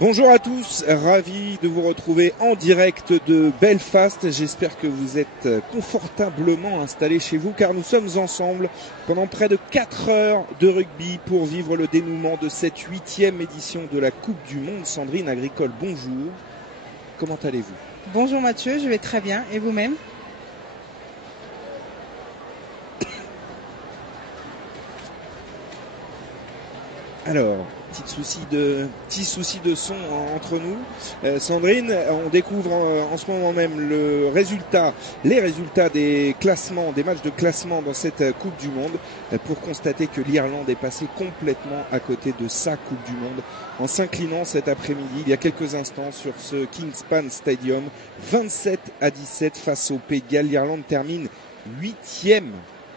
Bonjour à tous, ravi de vous retrouver en direct de Belfast. J'espère que vous êtes confortablement installés chez vous car nous sommes ensemble pendant près de 4 heures de rugby pour vivre le dénouement de cette 8e édition de la Coupe du Monde. Sandrine Agricole, bonjour. Comment allez-vous? Bonjour Mathieu, je vais très bien. Et vous-même? Alors, petit souci de son entre nous. Sandrine, on découvre en ce moment même les résultats des classements, des matchs de classement dans cette Coupe du Monde pour constater que l'Irlande est passée complètement à côté de sa Coupe du Monde en s'inclinant cet après-midi, il y a quelques instants, sur ce Kingspan Stadium, 27-17 face au Pays de Galles. L'Irlande termine 8e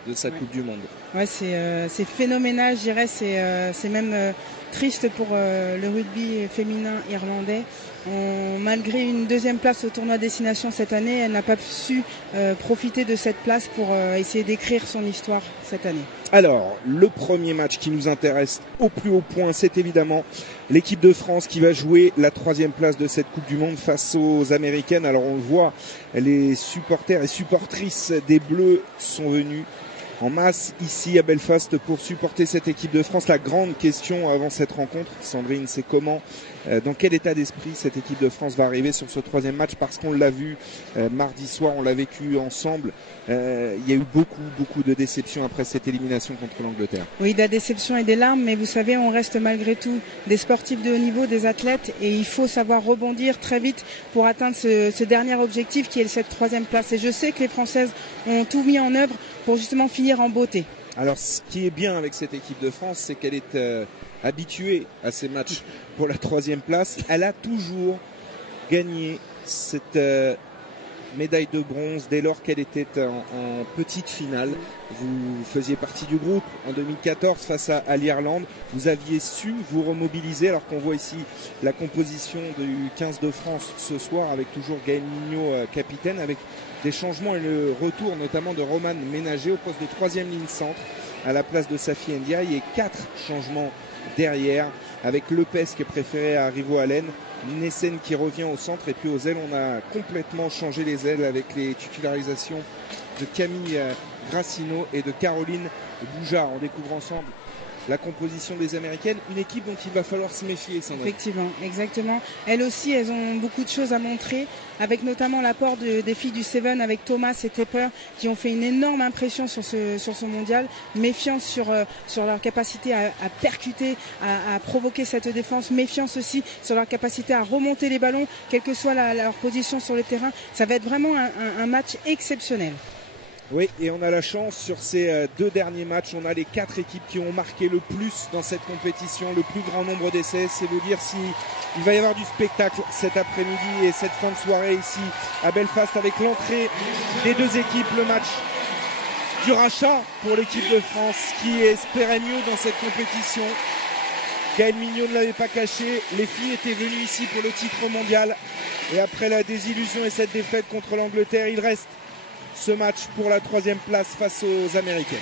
de sa Coupe du Monde. Ouais, c'est phénoménal, je dirais, c'est même triste pour le rugby féminin irlandais. Malgré une deuxième place au tournoi Destination cette année, elle n'a pas su profiter de cette place pour essayer d'écrire son histoire cette année. Alors, le premier match qui nous intéresse au plus haut point, c'est évidemment l'équipe de France qui va jouer la 3e place de cette Coupe du Monde face aux Américaines. Alors on le voit, les supporters et supportrices des Bleus sont venus en masse ici à Belfast pour supporter cette équipe de France. La grande question avant cette rencontre, Sandrine, c'est dans quel état d'esprit cette équipe de France va arriver sur ce 3e match, parce qu'on l'a vu mardi soir, on l'a vécu ensemble. Il y a eu beaucoup de déceptions après cette élimination contre l'Angleterre. Oui, de la déception et des larmes, mais vous savez, on reste malgré tout des sportifs de haut niveau, des athlètes, et il faut savoir rebondir très vite pour atteindre ce dernier objectif qui est cette 3e place. Et je sais que les Françaises ont tout mis en œuvre pour justement finir en beauté. Alors, ce qui est bien avec cette équipe de France, c'est qu'elle est habituée à ces matchs pour la 3e place. Elle a toujours gagné cette médaille de bronze dès lors qu'elle était en petite finale. Vous faisiez partie du groupe en 2014 face à l'Irlande. Vous aviez su vous remobiliser, alors qu'on voit ici la composition du 15 de France ce soir avec toujours Gaël Mignot capitaine, avec des changements et le retour notamment de Roman Ménager au poste de 3e ligne centre à la place de Safi Ndiaye, et 4 changements derrière avec Lepes qui est préféré à Rivo Allen, Nessen qui revient au centre, et puis aux ailes on a complètement changé les ailes avec les titularisations de Camille Grassino et de Caroline Boujard. On découvre ensemble la composition des Américaines, une équipe dont il va falloir se méfier, Sandrine. Effectivement, exactement. Elles aussi, elles ont beaucoup de choses à montrer, avec notamment l'apport des filles du Seven avec Thomas et Tepper qui ont fait une énorme impression sur ce mondial. Méfiance sur leur capacité à percuter, à provoquer cette défense. Méfiance aussi sur leur capacité à remonter les ballons, quelle que soit leur position sur le terrain. Ça va être vraiment un match exceptionnel. Oui, et on a la chance sur ces 2 derniers matchs, on a les 4 équipes qui ont marqué le plus dans cette compétition, le plus grand nombre d'essais. C'est vous dire s'il va y avoir du spectacle cet après-midi et cette fin de soirée ici à Belfast, avec l'entrée des 2 équipes, le match du rachat pour l'équipe de France qui espérait mieux dans cette compétition. Gaël Mignot ne l'avait pas caché, les filles étaient venues ici pour le titre mondial, et après la désillusion et cette défaite contre l'Angleterre, il reste ce match pour la 3e place face aux Américaines.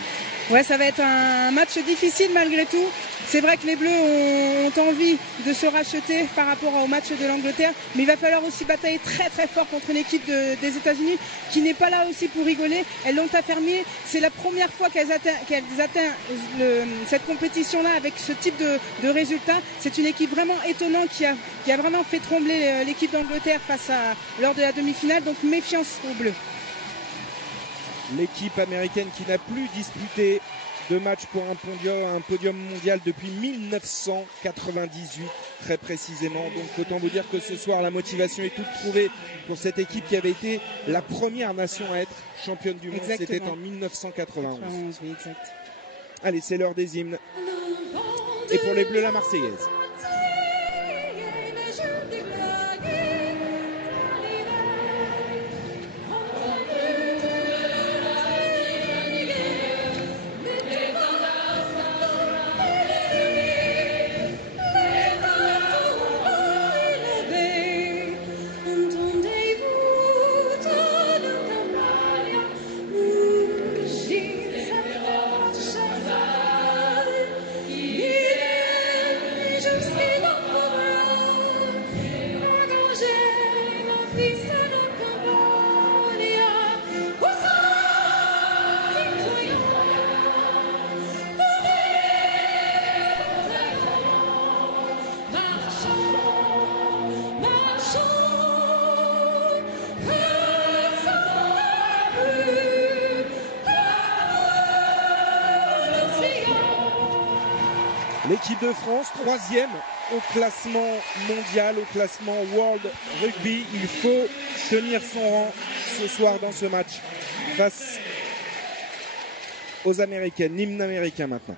Ouais, ça va être un match difficile malgré tout. C'est vrai que les Bleus ont envie de se racheter par rapport au match de l'Angleterre, mais il va falloir aussi batailler très fort contre une équipe des États-Unis qui n'est pas là aussi pour rigoler. Elles l'ont affermi. C'est la première fois qu'elles atteignent cette compétition-là avec ce type de résultats. C'est une équipe vraiment étonnante qui a vraiment fait trembler l'équipe d'Angleterre lors de la demi-finale. Donc méfiance aux Bleus. L'équipe américaine qui n'a plus disputé de match pour un podium mondial depuis 1998 très précisément. Donc autant vous dire que ce soir la motivation est toute trouvée pour cette équipe qui avait été la première nation à être championne du monde. C'était en 1991. Oui, exact. Allez, c'est l'heure des hymnes. Et pour les Bleus, la Marseillaise. L'équipe de France, 3e au classement mondial, au classement World Rugby. Il faut tenir son rang ce soir dans ce match face aux Américaines. L'hymne américain maintenant.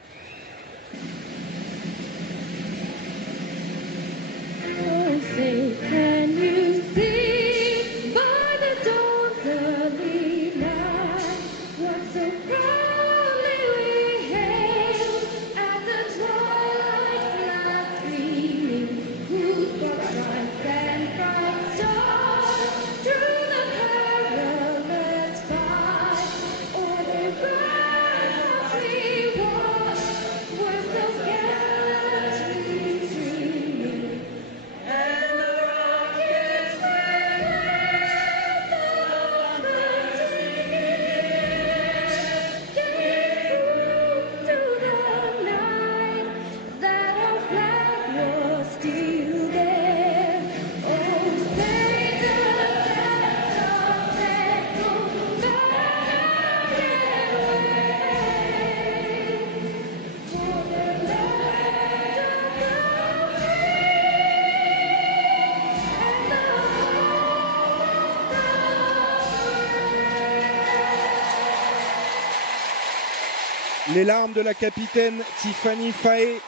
Les larmes de la capitaine Tiffany Faé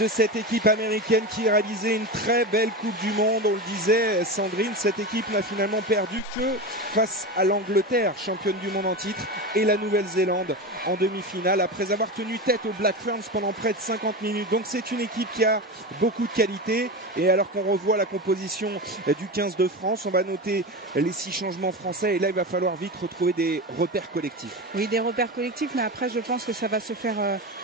de cette équipe américaine qui a réalisé une très belle Coupe du Monde. On le disait, Sandrine, cette équipe n'a finalement perdu que face à l'Angleterre, championne du monde en titre, et la Nouvelle-Zélande en demi-finale, après avoir tenu tête aux Black Ferns pendant près de 50 minutes. Donc c'est une équipe qui a beaucoup de qualité. Et alors qu'on revoit la composition du 15 de France, on va noter les 6 changements français. Et là, il va falloir vite retrouver des repères collectifs. Oui, des repères collectifs, mais après, je pense que ça va se faire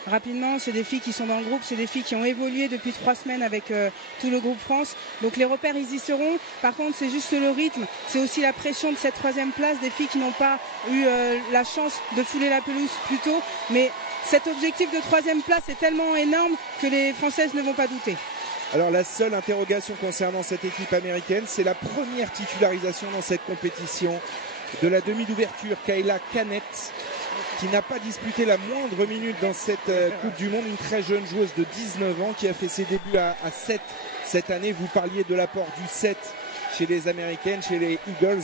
rapidement. C'est des filles qui sont dans le groupe, c'est des filles qui ont évolué depuis 3 semaines avec tout le groupe France. Donc les repères, ils y seront. Par contre, c'est juste le rythme. C'est aussi la pression de cette 3e place, des filles qui n'ont pas eu la chance de fouler la pelouse plus tôt. Mais cet objectif de 3e place est tellement énorme que les Françaises ne vont pas douter. Alors la seule interrogation concernant cette équipe américaine, c'est la première titularisation dans cette compétition de la demi d'ouverture, Kayla Canet, qui n'a pas disputé la moindre minute dans cette Coupe du Monde, une très jeune joueuse de 19 ans qui a fait ses débuts à 7 cette année. Vous parliez de l'apport du 7 chez les Américaines, chez les Eagles.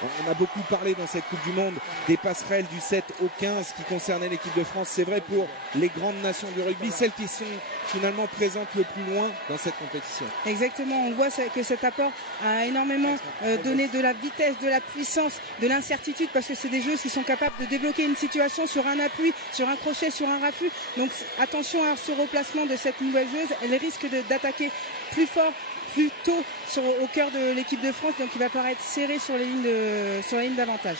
On a beaucoup parlé dans cette Coupe du Monde des passerelles du 7 au 15 qui concernaient l'équipe de France. C'est vrai pour les grandes nations du rugby, celles qui sont finalement présentes le plus loin dans cette compétition. Exactement, on voit que cet apport a énormément donné de la vitesse, de la puissance, de l'incertitude, parce que c'est des joueuses qui sont capables de débloquer une situation sur un appui, sur un crochet, sur un raffut. Donc attention à ce replacement de cette nouvelle joueuse, elle risque d'attaquer plus fort, plus tôt au cœur de l'équipe de France, donc il va falloir être serré sur la ligne d'avantage.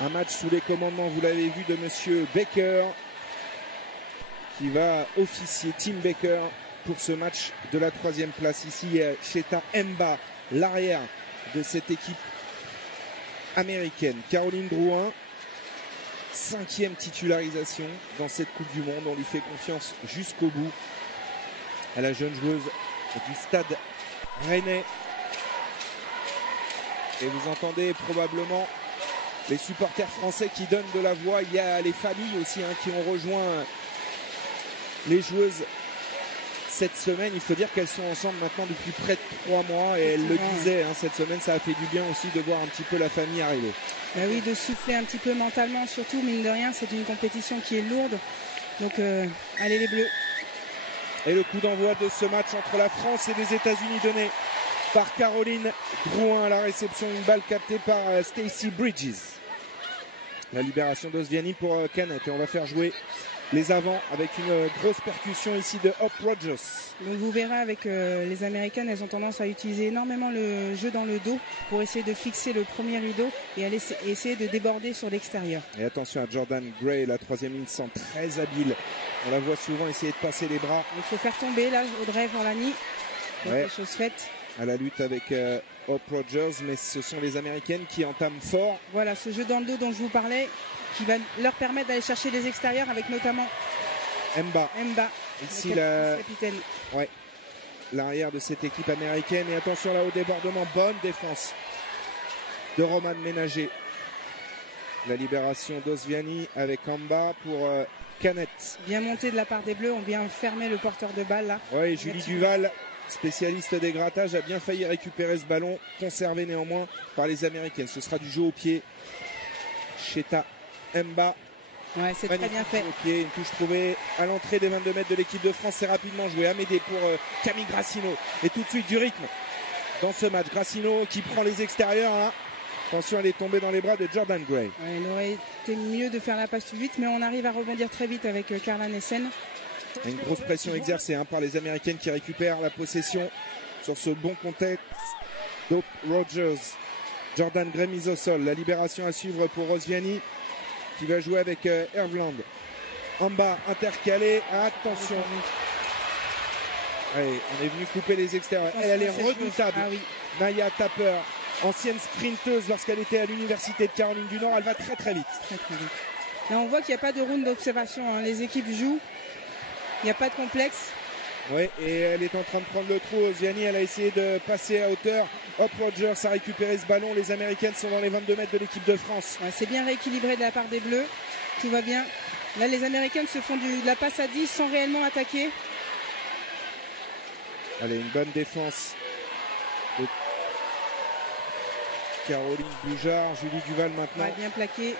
Un match sous les commandements, vous l'avez vu, de monsieur Baker qui va officier, Tim Baker, pour ce match de la 3e place. Ici, Cheta Mba, l'arrière de cette équipe américaine. Caroline Drouin, 5e titularisation dans cette Coupe du Monde. On lui fait confiance jusqu'au bout à la jeune joueuse du Stade Rennais. Et vous entendez probablement les supporters français qui donnent de la voix. Il y a les familles aussi qui ont rejoint les joueuses cette semaine. Il faut dire qu'elles sont ensemble maintenant depuis près de 3 mois et elles le disaient cette semaine, ça a fait du bien aussi de voir un petit peu la famille arriver. Bah oui, de souffler un petit peu mentalement, surtout mine de rien, c'est une compétition qui est lourde. Donc allez les Bleus. Et le coup d'envoi de ce match entre la France et les États-Unis donné par Caroline Drouin à la réception. Une balle captée par Stacey Bridges. La libération d'Osviani pour Canet. Et on va faire jouer les avants avec une grosse percussion ici de Hope Rogers. Donc vous verrez avec les Américaines, elles ont tendance à utiliser énormément le jeu dans le dos pour essayer de fixer le premier rideau et essayer de déborder sur l'extérieur. Et attention à Jordan Gray, la 3e ligne sent très habile. On la voit souvent essayer de passer les bras. Il faut faire tomber là Audrey Vorlani. Quelque chose faite. À la lutte avec Hope Rogers, mais ce sont les Américaines qui entament fort. Voilà, ce jeu dans le dos dont je vous parlais, qui va leur permettre d'aller chercher les extérieurs avec notamment Mba. Ici la capitaine. Ouais, l'arrière de cette équipe américaine. Et attention là au débordement, bonne défense de Romane Ménager. La libération d'Osviani avec Amba pour Canet. Bien monté de la part des Bleus, on vient fermer le porteur de balle là. Oui, Julie Duval, spécialiste des grattages, a bien failli récupérer ce ballon, conservé néanmoins par les Américaines. Ce sera du jeu au pied. Cheta Mba. Ouais, c'est très bien fait. Au pied, une touche trouvée à l'entrée des 22 mètres de l'équipe de France. C'est rapidement joué. Amédée pour Camille Grassino. Et tout de suite du rythme dans ce match. Grassino qui prend les extérieurs. Hein. Attention, elle est tombée dans les bras de Jordan Gray. Ouais, il aurait été mieux de faire la passe plus vite, mais on arrive à rebondir très vite avec Carla Nessen. Une grosse pression exercée par les Américaines qui récupèrent la possession sur ce bon contexte. Dope Rogers. Jordan Gray mise au sol. La libération à suivre pour Rosviani qui va jouer avec Hervland. En bas, intercalé. Attention. Allez, on est venu couper les extérieurs. Elle est redoutable. Ah, oui. Naya Tapper, ancienne sprinteuse lorsqu'elle était à l'université de Caroline du Nord. Elle va très très vite. Très, très vite. Là, on voit qu'il n'y a pas de round d'observation. Hein. Les équipes jouent. Il n'y a pas de complexe. Oui, et elle est en train de prendre le trou. Osiani, elle a essayé de passer à hauteur. Hop, Rogers a récupéré ce ballon. Les Américaines sont dans les 22 mètres de l'équipe de France. Ouais, c'est bien rééquilibré de la part des Bleus. Tout va bien. Là, les Américaines se font de la passe à 10 sans réellement attaquer. Allez, une bonne défense de Caroline Boujard. Julie Duval maintenant. Ouais, bien plaqué.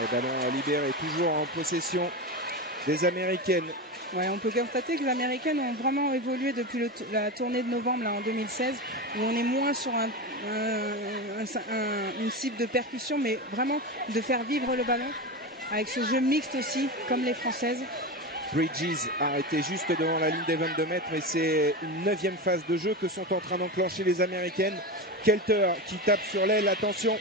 Le ballon libéré, toujours en possession des Américaines. Ouais, on peut constater que les Américaines ont vraiment évolué depuis la tournée de novembre là, en 2016, où on est moins sur une cible de percussion, mais vraiment de faire vivre le ballon, avec ce jeu mixte aussi, comme les Françaises. Bridges arrêté juste devant la ligne des 22 mètres et c'est une 9e phase de jeu que sont en train d'enclencher les Américaines. Kelter qui tape sur l'aile, attention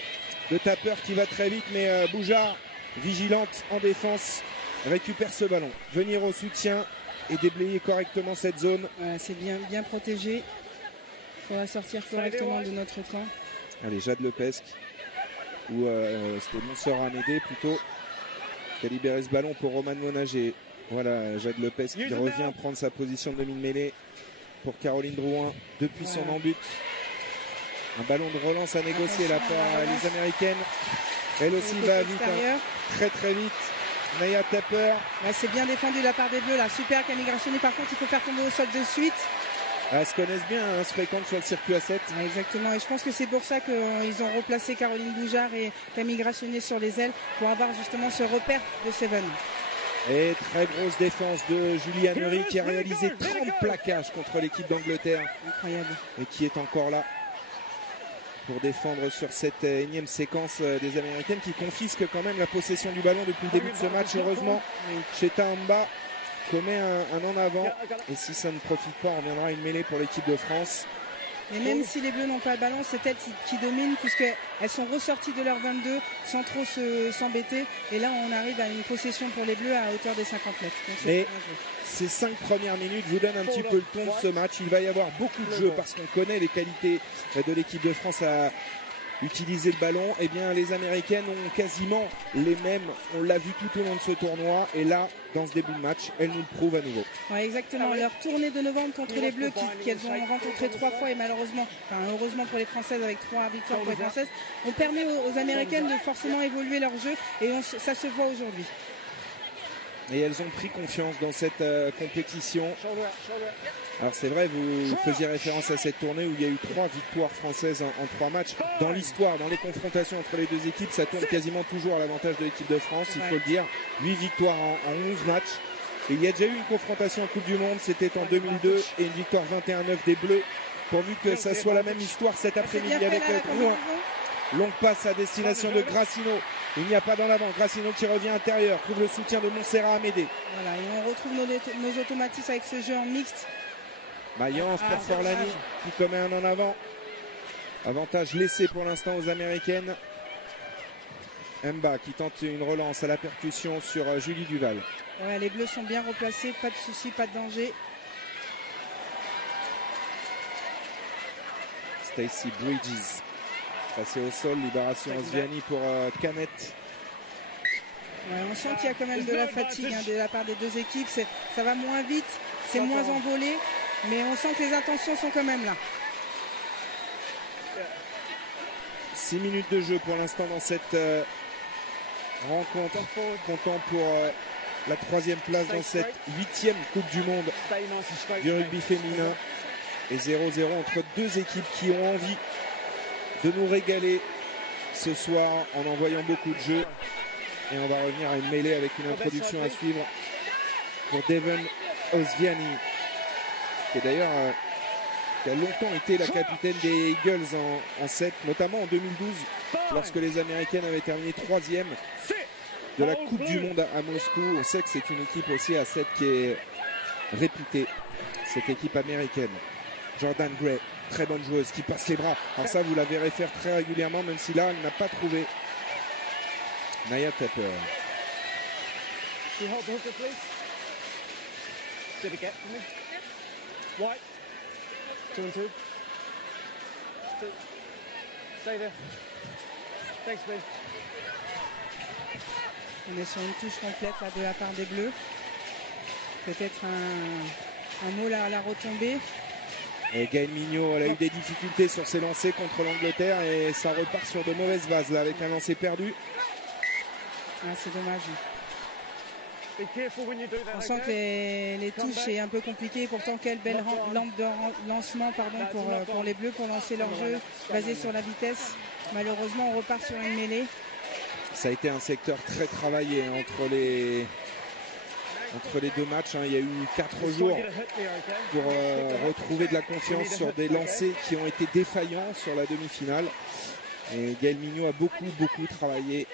de Tapper qui va très vite, mais Boujard vigilante en défense récupère ce ballon. Venir au soutien et déblayer correctement cette zone. Voilà, c'est bien protégé. Il faudra sortir correctement de notre camp. Allez, Jade Lepesque ou c'était Montserrat Amédée plutôt qui a libéré ce ballon pour Romane Monager. Voilà, Jade Lepesque qui revient prendre sa position de demi-mêlée pour Caroline Drouin depuis son embut. Un ballon de relance à négocier là par les Américaines. Elle aussi va vite, très très vite. Naya Tapper. Ouais, c'est bien défendu de la part des Bleus là. Super Camille Grassini, par contre il faut faire tomber au sol de suite. Elles se connaissent bien, hein, se fréquentent sur le circuit à 7. Ouais, exactement, et je pense que c'est pour ça qu'ils ont replacé Caroline Boujard et Camille Grassini sur les ailes pour avoir justement ce repère de Seven. Et très grosse défense de Julie Annery qui a réalisé 30 plaquages contre l'équipe d'Angleterre. Incroyable. Et qui est encore là pour défendre sur cette énième séquence des Américaines qui confisquent quand même la possession du ballon depuis le début de ce match. Heureusement, Cheta Amba commet un en avant. Et si ça ne profite pas, on reviendra à une mêlée pour l'équipe de France. Mais même si les Bleus n'ont pas le ballon, c'est elles qui dominent puisqu'elles sont ressorties de leur 22 sans trop s'embêter. Et là, on arrive à une possession pour les Bleus à hauteur des 50 mètres. Mais ces 5 premières minutes vous donnent un petit peu le ton de ce match. Il va y avoir beaucoup de jeux parce qu'on connaît les qualités de l'équipe de France à utiliser le ballon. Eh bien, les Américaines ont quasiment les mêmes. On l'a vu tout au long de ce tournoi. Et là, dans ce début de match, elles nous le prouvent à nouveau. Ouais, exactement. Leur tournée de novembre contre les Bleus qu'elles ont rencontré 3 fois et malheureusement, heureusement pour les Françaises avec 3 victoires pour les Françaises, on permet aux Américaines de forcément évoluer leur jeu et ça se voit aujourd'hui. Et elles ont pris confiance dans cette compétition. Alors c'est vrai, vous faisiez référence à cette tournée où il y a eu 3 victoires françaises en 3 matchs. Dans l'histoire, dans les confrontations entre les deux équipes, ça tourne quasiment toujours à l'avantage de l'équipe de France, il faut le dire. 8 victoires en 11 matchs. Et il y a déjà eu une confrontation en Coupe du Monde, c'était en 2002, et une victoire 21-9 des Bleus. Pourvu que ça soit la même histoire cet après-midi avec Drouin. Longue passe à destination de Grassino. Il n'y a pas dans l'avant. Grassino qui revient intérieur. Trouve le soutien de Montserrat Amédée. Voilà, et on retrouve nos automatismes avec ce jeu en mixte. Mayence pour Forlani qui commet un en avant. Avantage laissé pour l'instant aux Américaines. Mba qui tente une relance à la percussion sur Julie Duval. Ouais, les Bleus sont bien replacés. Pas de soucis, pas de danger. Stacey Bridges. Passé au sol, libération Osviani pour Canet. Ouais, on sent qu'il y a quand même de la fatigue de la part des deux équipes. Ça va moins vite, c'est moins envolé, mais on sent que les intentions sont quand même là. 6 minutes de jeu pour l'instant dans cette rencontre, comptant pour la 3e place dans cette 8e Coupe du Monde du rugby féminin. Et 0-0 entre deux équipes qui ont envie de nous régaler ce soir en envoyant beaucoup de jeux. Et on va revenir à une mêlée avec une introduction à suivre pour Devon Ozviani, qui est d'ailleurs qui a longtemps été la capitaine des Eagles en 7, notamment en 2012, lorsque les Américaines avaient terminé 3e de la Coupe du Monde à Moscou. On sait que c'est une équipe aussi à 7 qui est réputée, cette équipe américaine. Jordan Gray, très bonne joueuse, qui passe les bras. Alors ça, vous la verrez faire très régulièrement, même si là, elle n'a pas trouvé. Naya Tepper. On est sur une touche complète là, de la part des Bleus. Peut-être un mot là à la retombée. Et Gaël Mignot, elle a eu des difficultés sur ses lancers contre l'Angleterre et ça repart sur de mauvaises bases là avec un lancer perdu. Ah, c'est dommage. On sent que les touches c'est un peu compliqué. Pourtant quelle belle lampe de lancement pour les Bleus pour lancer leur jeu basé sur la vitesse. Malheureusement on repart sur une mêlée. Ça a été un secteur très travaillé entre les deux matchs. Il y a eu 4 jours pour retrouver de la confiance sur des lancers qui ont été défaillants sur la demi-finale. Et Gaël Mignot a beaucoup travaillé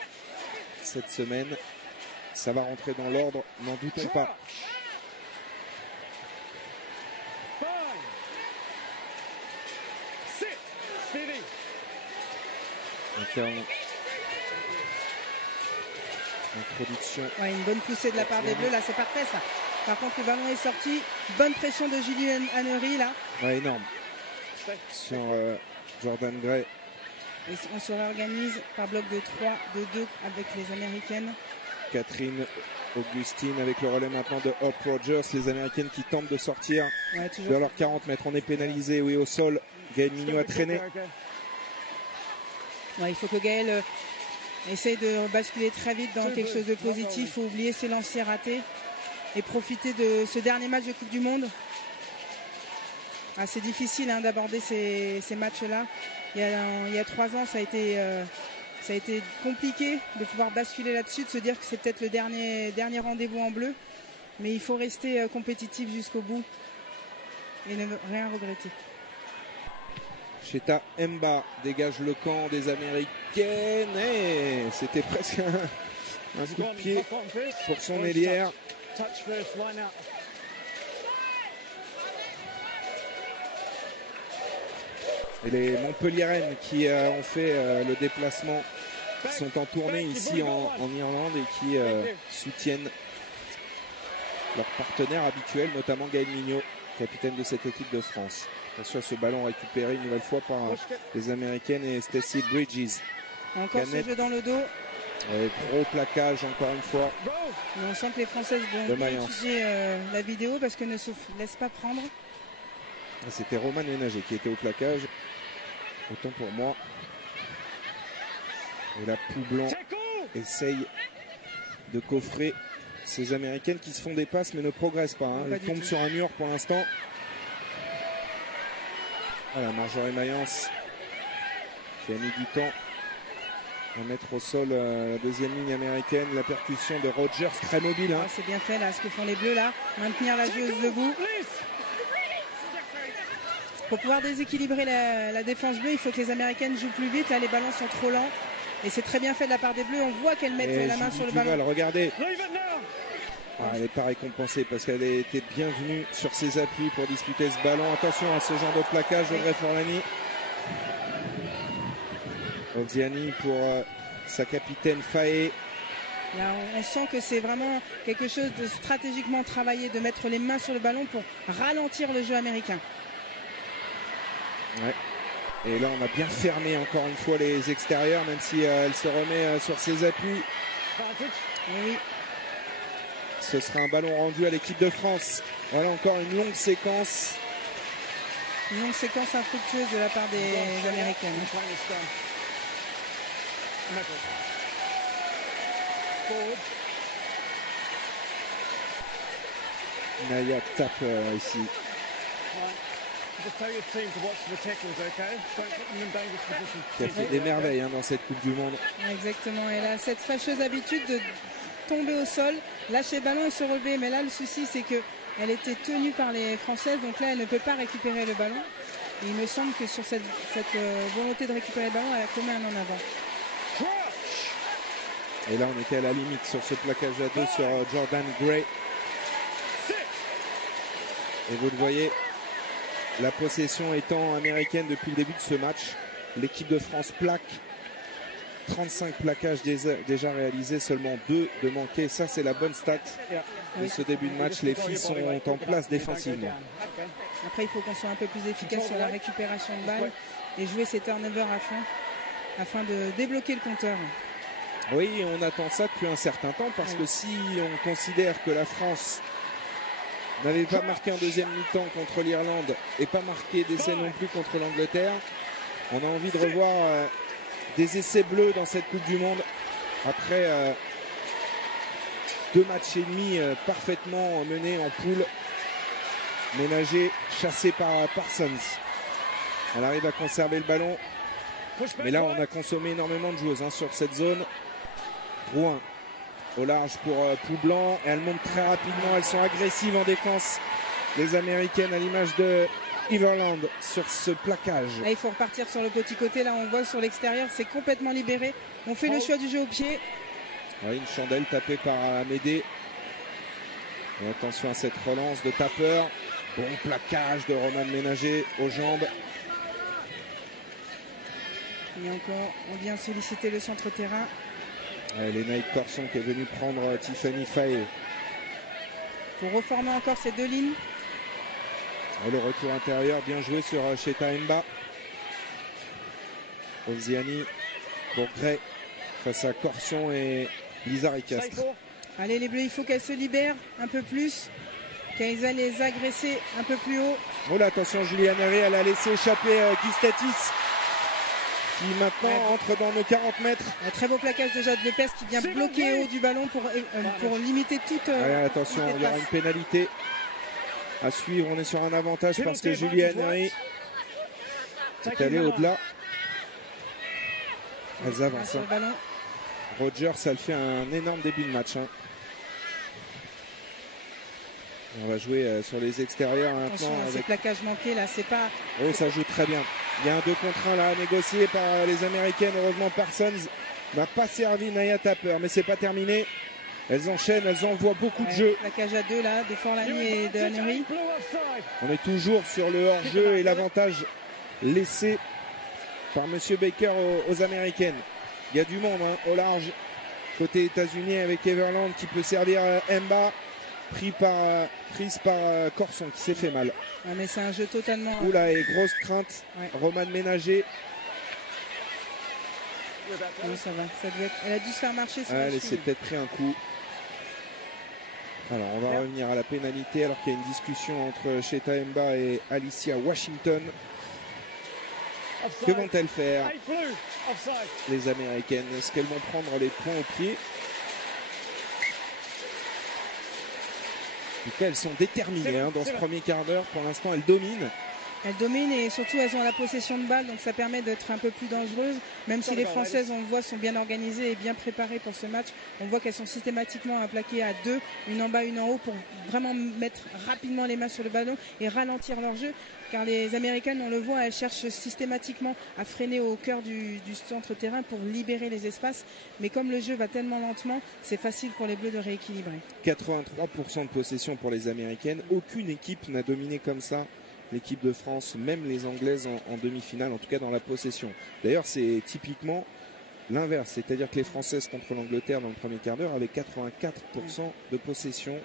cette semaine. Ça va rentrer dans l'ordre, n'en doutons pas. Donc, introduction. Ouais, une bonne poussée de la part des Bleus, là c'est parfait ça. Par contre le ballon est sorti, bonne pression de Julie Hannery là. Ouais, énorme. Sur Jordan Gray. Et on se réorganise par bloc de 3, de 2 avec les Américaines. Catherine Augustine avec le relais maintenant de Hope Rogers. Les Américaines qui tentent de sortir de leurs 40 mètres. On est pénalisé, oui, au sol. Gaël Mignot a traîné. Ouais, il faut que Gaël essaye de basculer très vite dans quelque chose de positif. Il faut oublier ses lancers ratés et profiter de ce dernier match de Coupe du Monde. Ah, c'est difficile d'aborder ces matchs-là. Il y a 3 ans, ça a été compliqué de pouvoir basculer là-dessus, de se dire que c'est peut-être le dernier rendez-vous en bleu. Mais il faut rester compétitif jusqu'au bout et ne rien regretter. Cheta Mba dégage le camp des Américaines et c'était presque un coup de pied pour son ailière. Et les Montpelliéraines qui ont fait le déplacement sont en tournée ici en Irlande et qui soutiennent leurs partenaires habituels, notamment Gaël Mignot, capitaine de cette équipe de France. Attention à ce ballon récupéré une nouvelle fois par les Américaines et Stacey Bridges. Encore ce jeu dans le dos. Et gros plaquage encore une fois. Mais on sent que les Françaises vont utiliser la vidéo parce qu'elles ne se laissent pas prendre. C'était Roman Ménager qui était au plaquage. Autant pour moi. Et la Poublanc essaye de coffrer ces Américaines qui se font des passes mais ne progressent pas. Elles tombent sur un mur pour l'instant. Voilà, Marjorie Mayence qui a mis du temps à mettre au sol la deuxième ligne américaine. La percussion de Rogers, très mobile. Ah, c'est bien fait là, ce que font les Bleus là. Maintenir la joueuse debout. Pour pouvoir déséquilibrer la défense bleue, il faut que les Américaines jouent plus vite. Là, les ballons sont trop lents. Et c'est très bien fait de la part des Bleus. On voit qu'elles mettent la main sur le ballon. Regardez. Ah, elle n'est pas récompensée parce qu'elle a été bienvenue sur ses appuis pour disputer ce ballon. Attention à ce genre de plaquage, Audrey Forlani. Odiani pour sa capitaine Faé. Là, on sent que c'est vraiment quelque chose de stratégiquement travaillé, de mettre les mains sur le ballon pour ralentir le jeu américain. Ouais. Et là, on a bien fermé encore une fois les extérieurs, même si elle se remet sur ses appuis. Oui. Ce sera un ballon rendu à l'équipe de France. Voilà encore une longue séquence. Une longue séquence infructueuse de la part des Américaines. Naya tape ici. Qui a fait des merveilles dans cette Coupe du Monde. Exactement. Elle a cette fâcheuse habitude de tomber au sol, lâcher le ballon et se relever. Mais là, le souci, c'est qu'elle était tenue par les Françaises. Donc là, elle ne peut pas récupérer le ballon. Et il me semble que sur cette volonté de récupérer le ballon, elle a commis un en avant. Et là, on était à la limite sur ce plaquage à 2 sur Jordan Gray. Et vous le voyez, la possession étant américaine depuis le début de ce match. L'équipe de France plaque. 35 plaquages déjà réalisés, seulement 2 de manqués. Ça, c'est la bonne stat de ce début de match. Les filles sont en place défensivement. Après, il faut qu'on soit un peu plus efficace sur la récupération de balles et jouer ces turnovers à fond afin de débloquer le compteur. Oui, on attend ça depuis un certain temps parce que si on considère que la France n'avait pas marqué en deuxième mi-temps contre l'Irlande et pas marqué d'essai non plus contre l'Angleterre, on a envie de revoir des essais bleus dans cette Coupe du Monde après 2 matchs et demi parfaitement menés en poule. Ménagé, chassé par Parsons. Elle arrive à conserver le ballon. Mais là, on a consommé énormément de joueuses sur cette zone. Drouin au large pour Poublanc. Et elles montent très rapidement. Elles sont agressives en défense. Les Américaines à l'image de Everland sur ce plaquage. Là, il faut repartir sur le petit côté. Là, on voit sur l'extérieur, c'est complètement libéré. On fait le choix du jeu au pied. Oui, une chandelle tapée par Amédée. Et attention à cette relance de tapeur. Bon plaquage de Romane Ménager aux jambes. Et encore, on vient solliciter le centre-terrain. Lénaïque Corson qui est venue prendre Tiffany Faye. Pour reformer encore ces 2 lignes. Et le retour intérieur bien joué sur Cheta Mba. Oziani pour Gray face à Corson et Lisa Ricastre. Allez les Bleus, il faut qu'elles se libèrent un peu plus, qu'elles aillent les agresser un peu plus haut. Oh là, attention, Juliane Herré, elle a laissé échapper Gustatis qui maintenant entre dans nos 40 mètres. Un très beau plaquage déjà de Lepers qui vient bloquer haut du ballon pour limiter toute. Attention, il y aura une pénalité à suivre. On est sur un avantage parce que Juliane Herré est allée au-delà. Elles avancent. Rogers, ça le fait un énorme début de match. On va jouer sur les extérieurs maintenant. Avec ces plaquages manqués là, c'est pas. Oh, ça joue très bien. Il y a un 2 contre 1 là à négocier par les Américaines. Heureusement, Parsons n'a pas servi Naya Tapper, mais c'est pas terminé. Elles enchaînent, elles envoient beaucoup de jeux. Plaquage à 2 là, de Forlani et de Hannery. On est toujours sur le hors-jeu et l'avantage laissé par Monsieur Baker aux Américaines. Il y a du monde au large côté États-Unis avec Everland qui peut servir Mba. Prise par Corson qui s'est fait mal. Mais c'est un jeu totalement. Oula, et grosse crainte. Romane Ménager. Oui, ça va. Elle a dû se faire marcher. Elle s'est peut-être pris un coup. Alors on va revenir à la pénalité alors qu'il y a une discussion entre Cheta Mba et Alicia Washington. Que vont-elles faire, les Américaines? Est-ce qu'elles vont prendre les points au pied? En tout cas, elles sont déterminées dans ce premier quart d'heure. Pour l'instant, elles dominent. Elles dominent et surtout elles ont la possession de balle, donc ça permet d'être un peu plus dangereuses. Même si les Françaises, on le voit, sont bien organisées et bien préparées pour ce match. On voit qu'elles sont systématiquement plaquées à 2, une en bas, une en haut, pour vraiment mettre rapidement les mains sur le ballon et ralentir leur jeu. Car les Américaines, on le voit, elles cherchent systématiquement à freiner au cœur du centre-terrain pour libérer les espaces. Mais comme le jeu va tellement lentement, c'est facile pour les Bleus de rééquilibrer. 83% de possession pour les Américaines. Aucune équipe n'a dominé comme ça l'équipe de France, même les Anglaises en demi-finale, en tout cas dans la possession. D'ailleurs, c'est typiquement l'inverse, c'est-à-dire que les Françaises contre l'Angleterre dans le premier quart d'heure avaient 84% de possession.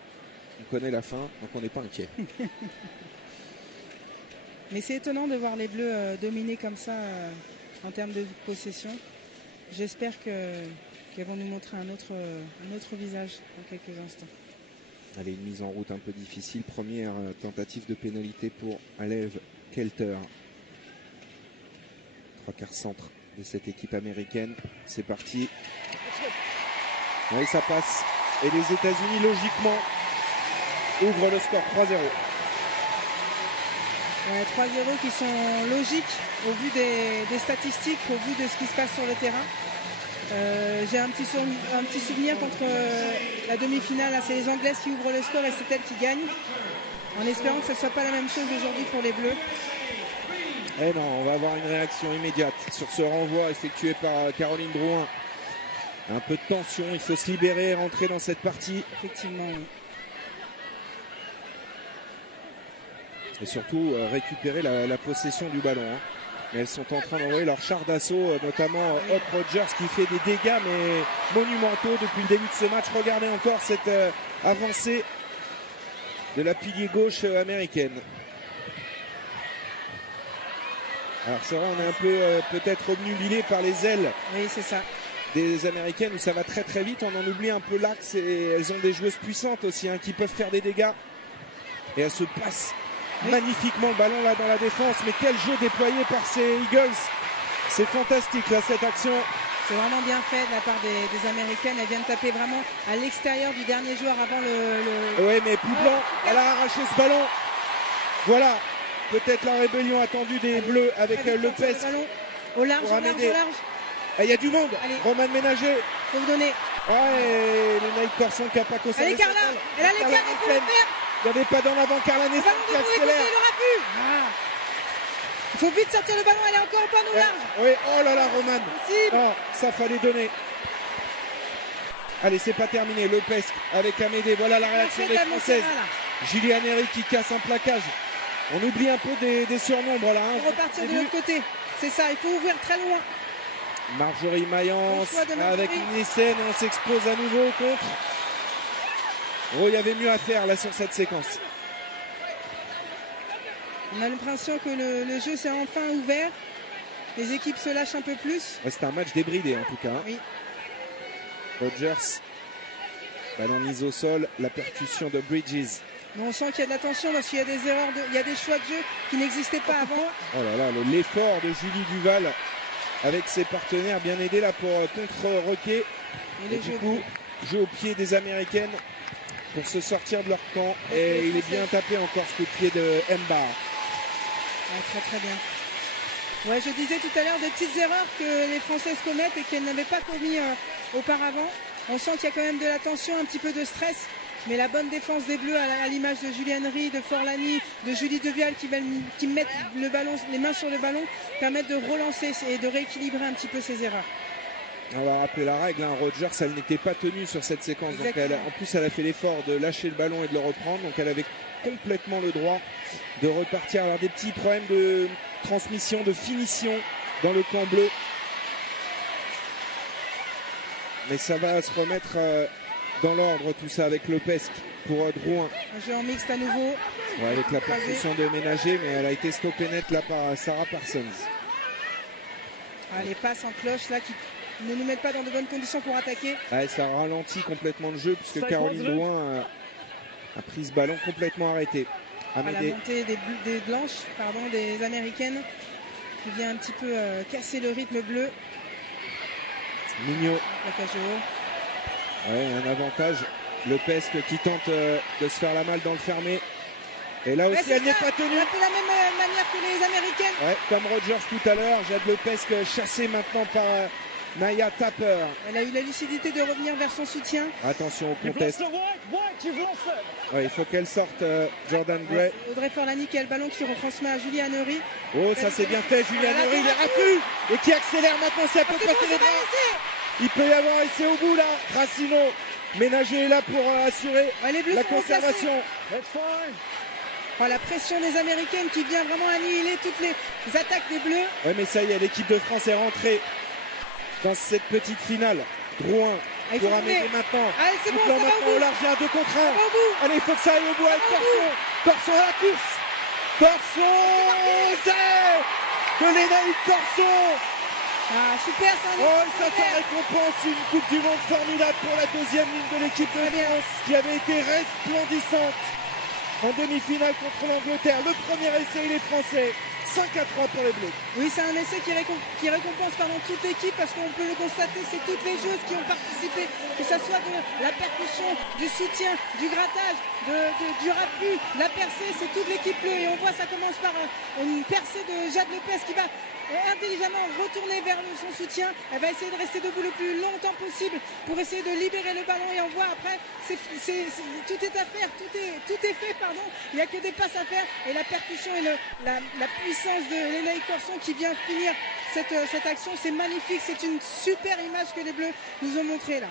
On connaît la fin, donc on n'est pas inquiet. Mais c'est étonnant de voir les Bleus dominer comme ça en termes de possession. J'espère que qui vont nous montrer un autre visage dans quelques instants. Allez, une mise en route un peu difficile. Première tentative de pénalité pour Alev Kelter. 3/4 centre de cette équipe américaine. C'est parti. Oui, ça passe. Et les États-Unis, logiquement, ouvrent le score 3-0. Ouais, 3-0 qui sont logiques au vu des statistiques, au vu de ce qui se passe sur le terrain. J'ai un petit souvenir contre la demi-finale. C'est les Anglaises qui ouvrent le score et c'est elles qui gagnent. En espérant que ce ne soit pas la même chose aujourd'hui pour les Bleus. Eh non, on va avoir une réaction immédiate sur ce renvoi effectué par Caroline Drouin. Un peu de tension, il faut se libérer et rentrer dans cette partie. Effectivement, oui. Et surtout récupérer la possession du ballon. Hein. Mais elles sont en train d'envoyer leur char d'assaut, notamment Hop Rogers qui fait des dégâts mais monumentaux depuis le début de ce match. Regardez encore cette avancée de la pilier gauche américaine. Alors c'est vrai, on est un peu peut-être obnubilé par les ailes. Oui, c'est ça. Des américaines où ça va très très vite. On en oublie un peu l'axe et elles ont des joueuses puissantes aussi hein, qui peuvent faire des dégâts. Et elles se passent magnifiquement le ballon là dans la défense. Mais quel jeu déployé par ces Eagles. C'est fantastique là cette action. C'est vraiment bien fait de la part des Américaines. Elles viennent taper vraiment à l'extérieur du dernier joueur avant le... Oui, mais plus blanc. Elle a arraché ce ballon. Voilà. Peut-être la rébellion attendue des Bleus avec Lepesque. Au large, au large, au large. Il y a du monde. Allez. Romane Ménager. Faut vous donner. Ouais, le Nike Corson qui a pas conservé. Allez Carla, elle a l'écart, elle peut le faire. Il n'y avait pas d'en avant Carla Nesson qui accélère. Il aura pu. Ah. Il faut vite sortir le ballon, elle est encore au panneau large. Oui, oh là là, Romane. Oh, ça fallait donner. Allez, c'est pas terminé. Lepesque avec Amédée. Voilà la réaction des Françaises. Juliane Herry qui casse un plaquage. On oublie un peu des surnombres là. Hein. Pour repartir de l'autre côté. C'est ça, il faut ouvrir très loin. Marjorie Mayence avec Nissen. On s'expose à nouveau au contre. Oh, il y avait mieux à faire là sur cette séquence. On a l'impression que le jeu s'est enfin ouvert. Les équipes se lâchent un peu plus. Ouais, c'était un match débridé en tout cas. Oui. Rogers. Ballon mis au sol. La percussion de Bridges. Mais on sent qu'il y a de la tension parce qu'il y a des erreurs, il y a des choix de jeu qui n'existaient pas avant. Oh là là, l'effort de Julie Duval avec ses partenaires bien aidés là pour contre-roquer. Et du coup, jeu au pied des Américaines pour se sortir de leur camp. Et il est bien tapé encore ce coup de pied de Mbar. Ouais, très très bien. Ouais, je disais tout à l'heure des petites erreurs que les Françaises commettent et qu'elles n'avaient pas commis auparavant. On sent qu'il y a quand même de la tension, un petit peu de stress. Mais la bonne défense des Bleus à l'image de Juliane Herry, de Forlani, de Julie Devial qui mettent le ballon, les mains sur le ballon, permettent de relancer et de rééquilibrer un petit peu ces erreurs. On va rappeler la règle, hein. Rogers, elle n'était pas tenue sur cette séquence. Donc en plus, elle a fait l'effort de lâcher le ballon et de le reprendre. Donc elle avait complètement le droit de repartir. Alors des petits problèmes de transmission, de finition dans le camp bleu. Mais ça va se remettre dans l'ordre tout ça avec Lepesque pour Drouin. Un jeu en mixte à nouveau. Ouais, avec la percussion de Ménager, mais elle a été stoppée net là par Sarah Parsons. Ah, les passes en cloche là qui ne nous mettent pas dans de bonnes conditions pour attaquer. Ouais, ça ralentit complètement le jeu puisque Caroline Drouin a pris ce ballon complètement arrêté. À la montée des blanches, pardon, des Américaines, qui vient un petit peu casser le rythme bleu. Mignot. Ouais, un avantage. Lepesque qui tente de se faire la malle dans le fermé. Et là aussi, elle n'est pas tenue. Elle a fait la même manière que les Américaines. Ouais, comme Rogers tout à l'heure. Jade Lepesque chassée maintenant par Naya Tapper. Elle a eu la lucidité de revenir vers son soutien. Attention au contest. Ouais, il faut qu'elle sorte Jordan Gray. Audrey Forlani qui a le ballon qui retransmet à Juliane Herry. Oh, ça c'est bien fait, Juliane Herry, il est rapu et qui accélère maintenant, ça peut passer les bras. Il peut y avoir essai au bout là. Racino, Ménager est là pour assurer la conservation. Oh, la pression des Américaines qui vient vraiment annihiler toutes les attaques des Bleus. Ouais, mais ça y est, l'équipe de France est rentrée dans cette petite finale. Drouin pour Amédée maintenant. Allez, c'est bon, ça maintenant au large, il y a 2 contre 1. Allez, il faut que ça aille au bout avec Corson. Corson à la course. Corson, c'est de Lénaïque Corson. Ah, super, c'est un Oh, excellent ça revers. récompense une Coupe du Monde formidable pour la deuxième ligne de l'équipe de Très bien. France qui avait été resplendissante en demi-finale contre l'Angleterre. Le premier essai, il est français. 5-3 pour les Bleus. Oui, c'est un essai qui récompense toute l'équipe parce qu'on peut le constater, c'est toutes les joueuses qui ont participé, que ce soit de la percussion, du soutien, du grattage, du raffut, la percée, c'est toute l'équipe bleue. Et on voit, ça commence par une percée de Jade Lopez qui va intelligemment retourner vers son soutien. Elle va essayer de rester debout le plus longtemps possible pour essayer de libérer le ballon. Et on voit après, tout est à faire, tout est fait, pardon. Il n'y a que des passes à faire et la percussion et la puissance de Lénaïque Corson qui vient finir cette action, c'est magnifique, c'est une super image que les Bleus nous ont montrée là.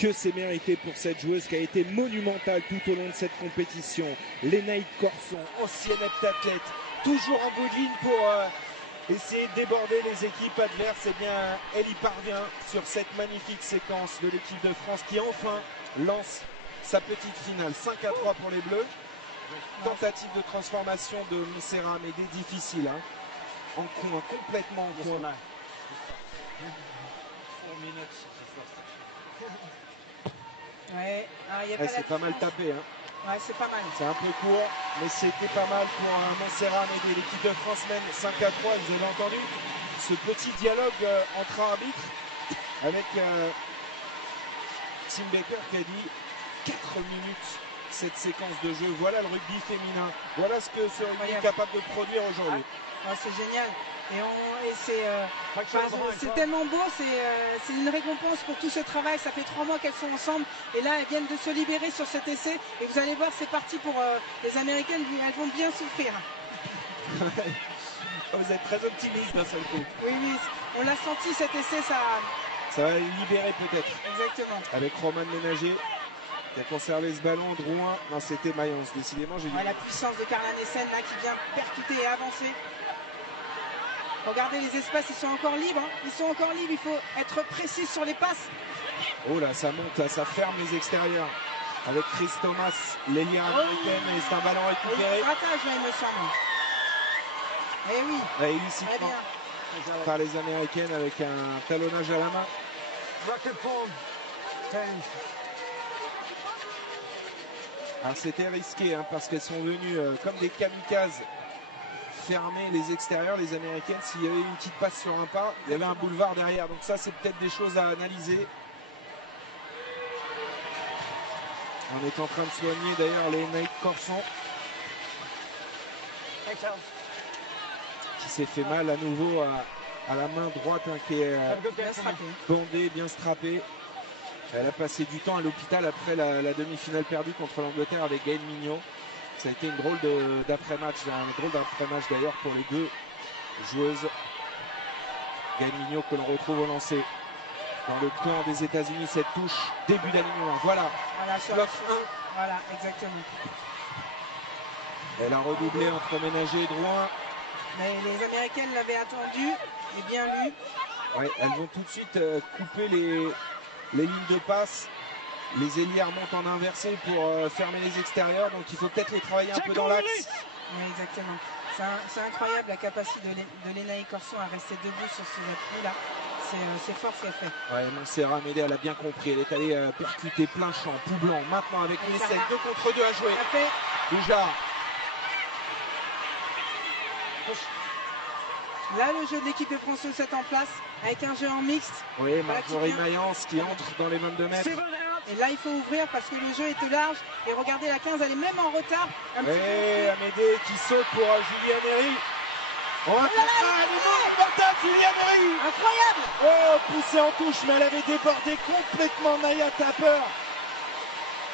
Que c'est mérité pour cette joueuse qui a été monumentale tout au long de cette compétition. Lénaïque Corson, ancienne heptathlète, toujours en bout de ligne pour essayer de déborder les équipes adverses. Et bien, elle y parvient sur cette magnifique séquence de l'équipe de France qui enfin lance sa petite finale. 5-3 pour les Bleus. Tentative de transformation de Montserrat, mais des difficiles. Hein. En coin, complètement en coin. Ouais, C'est pas mal tapé. Hein. Ouais, c'est pas mal. C'est un peu court, mais c'était pas mal pour Montserrat, mais l'équipe de France mène 5-3. Vous avez entendu ce petit dialogue entre arbitres avec Tim Baker qui a dit 4 minutes cette séquence de jeu. Voilà le rugby féminin. Voilà ce que ce rugby est capable de produire aujourd'hui. Ah, c'est génial. Et c'est tellement beau, c'est une récompense pour tout ce travail. Ça fait 3 mois qu'elles sont ensemble et là elles viennent de se libérer sur cet essai. Et vous allez voir, c'est parti pour les Américaines, elles vont bien souffrir. Vous êtes très optimiste d'un seul coup. Oui, on l'a senti cet essai, ça va les libérer peut-être. Exactement. Avec Roman Ménager qui a conservé ce ballon. Drouin, non c'était Mayence, décidément j'ai dit. La puissance de Carla Nessen là qui vient percuter et avancer. Regardez les espaces, ils sont encore libres. Hein. Ils sont encore libres, il faut être précis sur les passes. Oh là, ça monte, là, ça ferme les extérieurs. Avec Chris Thomas, l'ailière américaine, et c'est un ballon récupéré. Ratage là, il me semble. Eh oui. Illicitement par les Américaines avec un talonnage à la main. Alors c'était risqué hein, parce qu'elles sont venues comme des kamikazes fermer les extérieurs, les Américaines. S'il y avait une petite passe sur un pas, il y avait un boulevard derrière. Donc ça, c'est peut-être des choses à analyser. On est en train de soigner d'ailleurs Lénaïque Corson qui s'est fait mal à nouveau à la main droite hein, qui est bandée, bien strappée. Elle a passé du temps à l'hôpital après la demi-finale perdue contre l'Angleterre avec Gaëlle Mignot. Ça a été une drôle d'après-match, un drôle d'après-match d'ailleurs pour les deux joueuses. Gaëlle Mignot que l'on retrouve au lancer dans le camp des États-Unis. Cette touche, début d'alignement. Voilà, bloc 1. Voilà, exactement. Elle a redoublé entre Ménager et Drouin. Mais les Américaines l'avaient attendu et bien lu. Ouais, elles vont tout de suite couper les lignes de passe. Les ailières montent en inversé pour fermer les extérieurs, donc il faut peut-être les travailler un peu dans l'axe. Oui, exactement. C'est incroyable la capacité de Lénaïque Corson à rester debout sur ce appui-là. C'est fort ce qu'elle fait. Ouais, Montserrat Médé, elle a bien compris. Elle est allée percuter plein champ, tout blanc. Maintenant avec une essai, 2 contre 2 à jouer. Déjà. Là, le jeu de l'équipe de France se set en place avec un jeu en mixte. Oui, Marjorie Mayence qui entre dans les 22 mètres. Et là, il faut ouvrir parce que le jeu est large. Et regardez, la 15, elle est même en retard. Et Amédée qui saute pour Juliane Herry. Oh, elle est monumentale, Juliane Herry. Incroyable. Oh, poussée en touche, mais elle avait débordé complètement Naya Tapper.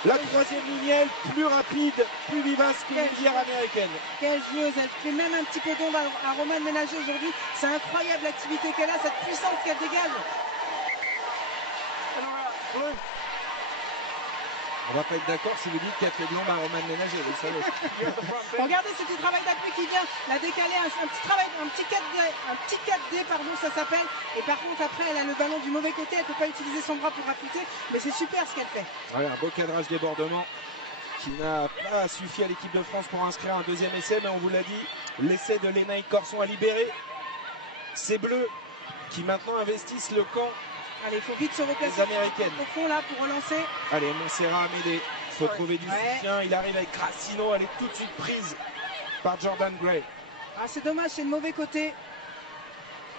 La troisième lignelle, plus rapide, plus vivace que l'hier américaine. Quelle joueuse, elle fait même un petit peu d'ombre à Roman Ménager aujourd'hui. C'est incroyable l'activité qu'elle a, cette puissance qu'elle dégage. On va pas être d'accord si vous dites qu'elle fait de l'ombre à Roman Ménager, vous savez. Regardez ce petit travail d'appui qui vient la décaler, un petit travail, un petit 4D, pardon, ça s'appelle. Et par contre, après, elle a le ballon du mauvais côté, elle peut pas utiliser son bras pour appuyer, mais c'est super ce qu'elle fait. Ouais, un beau cadrage débordement qui n'a pas suffi à l'équipe de France pour inscrire un deuxième essai, mais on vous l'a dit, l'essai de Lénaïque Corson a libéré ces bleus qui maintenant investissent le camp. Allez, il faut vite se replacer américaines. au fond là pour relancer. Allez, Montserrat Amédée, il faut trouver du soutien. Il arrive avec Grassino, elle est tout de suite prise par Jordan Gray. Ah, c'est dommage, c'est le mauvais côté.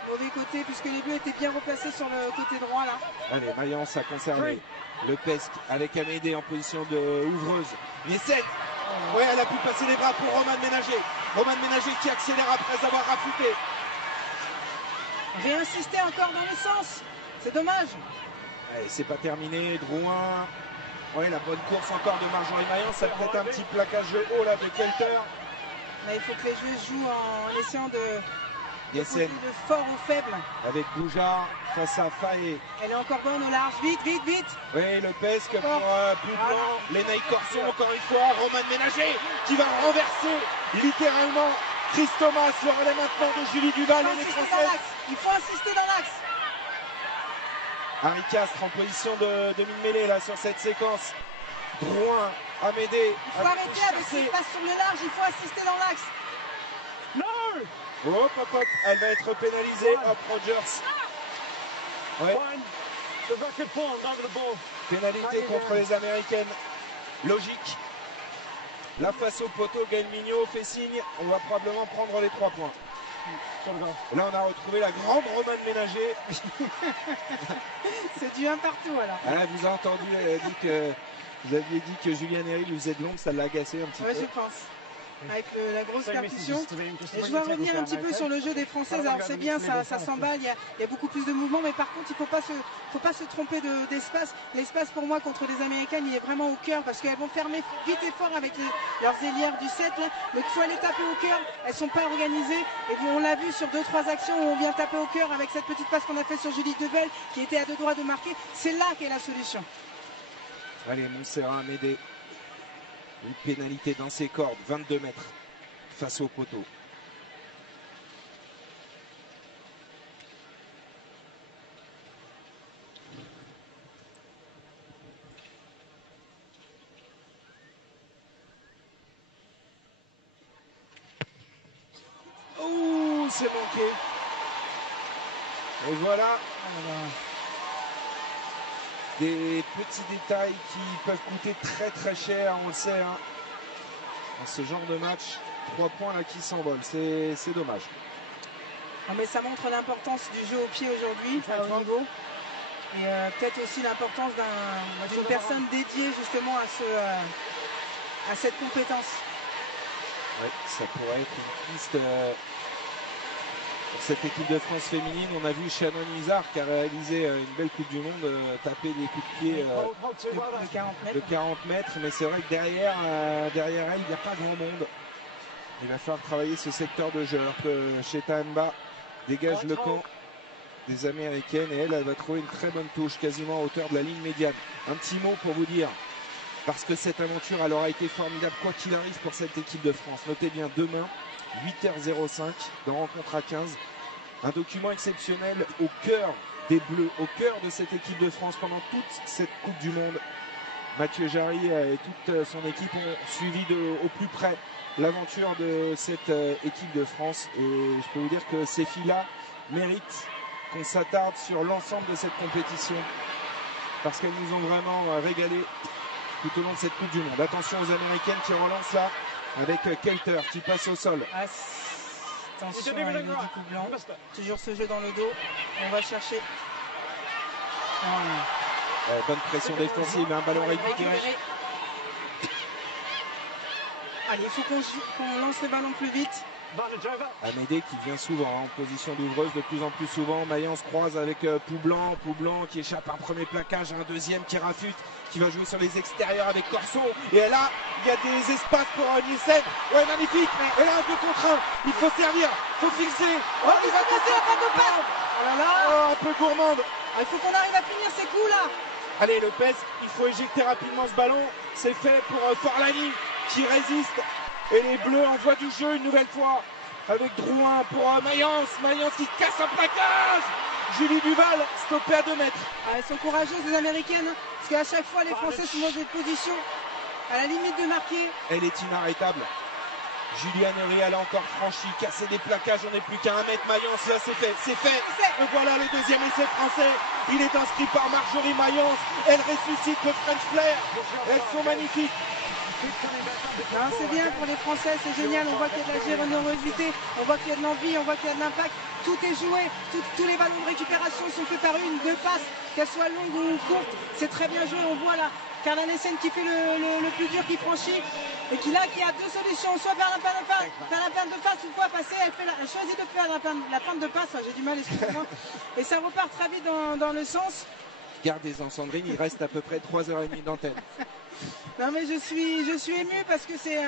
Mauvais côté, puisque les bleus étaient bien replacés sur le côté droit là. Allez, Mayence a conservé le Pesque avec Amédée en position de ouvreuse. Nielsen, ouais, elle a pu passer les bras pour Romane Ménager. Romane Ménager qui accélère après avoir rafouté. Réinsister encore dans le sens. C'est dommage. Allez, c'est pas terminé. Drouin. Ouais, la bonne course encore de Marjorie Mayence. Ça peut être un petit plaquage haut là de Kelter. Là, il faut que les joueuses jouent en essayant de Nielsen de fort au faible. avec Boujard face à Faye. Elle est encore bonne au large. Vite, vite, vite. Oui, le Pesque pour Poublan. Lénaï Corson encore une fois. Romane Ménager qui va renverser littéralement Chris Thomas. Le relais maintenant de Julie Duval et les Françaises. Il faut insister dans l'axe. Harry Castres en position de demi-mêlée là sur cette séquence. Drouin, Amédée. Il faut arrêter avec ces passes sur le large. Il faut insister dans l'axe. Hop, hop, hop, elle va être pénalisée. Hop, Rogers. Ouais. Pénalité contre les Américaines. Logique. La face au poteau, Gaël Mignot fait signe. On va probablement prendre les 3 points. Là, on a retrouvé la grande Romane Ménager. C'est du 1 partout, alors. Ah, vous avez entendu, vous aviez dit que Julien Herry lui faisait de l'ombre, ça l'a agacé un petit peu. Oui, je pense. Avec la grosse percussion. Et je vais revenir un petit peu sur le jeu des Françaises. Alors c'est bien, ça s'emballe, il y a beaucoup plus de mouvements, mais par contre il ne faut pas se tromper d'espace. L'espace pour moi contre les Américaines, il est vraiment au cœur parce qu'elles vont fermer vite et fort avec leurs ailières du 7. Là. Donc il faut aller taper au cœur, elles ne sont pas organisées. Et on l'a vu sur 2-3 actions où on vient taper au cœur avec cette petite passe qu'on a fait sur Julie Devel qui était à 2 doigts de marquer. C'est là qu'est la solution. Allez, Montserrat Amédée. Une pénalité dans ses cordes, 22 mètres face au poteau. Oh, c'est manqué. Et voilà. Des petits détails qui peuvent coûter très très cher, on le sait, hein. Dans ce genre de match, 3 points là qui s'envolent, c'est dommage. Non, mais ça montre l'importance du jeu au pied aujourd'hui à haut niveau et peut-être aussi l'importance d'une personne dédiée justement à cette compétence. Ouais, ça pourrait être une piste pour cette équipe de France féminine. On a vu Shannon Izard qui a réalisé une belle Coupe du Monde taper des coups de pied de 40 mètres, mais c'est vrai que derrière elle, il n'y a pas grand monde. Il va falloir travailler ce secteur de jeu alors que Cheta Mba dégage le camp des Américaines et elle va trouver une très bonne touche quasiment à hauteur de la ligne médiane. Un petit mot pour vous dire, parce que cette aventure elle aura été formidable quoi qu'il arrive pour cette équipe de France. Notez bien demain 8h05 dans Rencontre à 15, un document exceptionnel au cœur des Bleus, au cœur de cette équipe de France pendant toute cette Coupe du Monde. Mathieu Jarry et toute son équipe ont suivi au plus près l'aventure de cette équipe de France et je peux vous dire que ces filles-là méritent qu'on s'attarde sur l'ensemble de cette compétition parce qu'elles nous ont vraiment régalé tout au long de cette Coupe du Monde. Attention aux Américaines qui relancent là avec Kelter qui passe au sol. Attention, il est du coup blanc. Toujours ce jeu dans le dos. On va chercher. Bonne pression défensive, un ballon récupéré. Allez, il faut qu'on lance le ballon plus vite. Amédée qui vient souvent en position d'ouvreuse de plus en plus souvent. Mayence croise avec Poublan. Poublan qui échappe un premier plaquage, un deuxième qui rafute, qui va jouer sur les extérieurs avec Corson. Et là, il y a des espaces pour Nielsen. Ouais, magnifique. Et là, un peu contre un. Il faut servir, il faut fixer. Oh, il va casser la patte de passe. Oh là là. Oh, un peu gourmande. Il faut qu'on arrive à finir ces coups là. Allez, le PES, il faut éjecter rapidement ce ballon. C'est fait pour Forlani qui résiste. Et les Bleus envoient du jeu une nouvelle fois avec Drouin pour Mayence. Mayence qui casse un plaquage. Julie Duval stoppée à 2 mètres. Elles sont courageuses les Américaines parce qu'à chaque fois les Français sont dans cette position à la limite de marquer. Elle est inarrêtable. Julian Real a encore franchi, cassé des plaquages, on n'est plus qu'à 1 mètre. Mayence, là c'est fait, c'est fait. Et voilà le deuxième essai français. Il est inscrit par Marjorie Mayence. Elle ressuscite le French Flair. Elles sont magnifiques. C'est bien pour les Français, c'est génial. On voit qu'il y a de la générosité, on voit qu'il y a de l'envie, on voit qu'il y a de l'impact. Tout est joué, tous les ballons de récupération sont faits par une, deux passes, qu'elles soient longues ou courtes. C'est très bien joué. On voit là Carla Nessen qui fait le plus dur, qui franchit et qui a deux solutions, soit faire la peinte de passe, une fois passée, elle choisit de faire la peinte de passe. J'ai du mal, excusez-moi. Et ça repart très vite dans le sens. Gardez-en Sandrine, il reste à peu près 3h30 d'antenne. Non mais je suis émue parce que c'est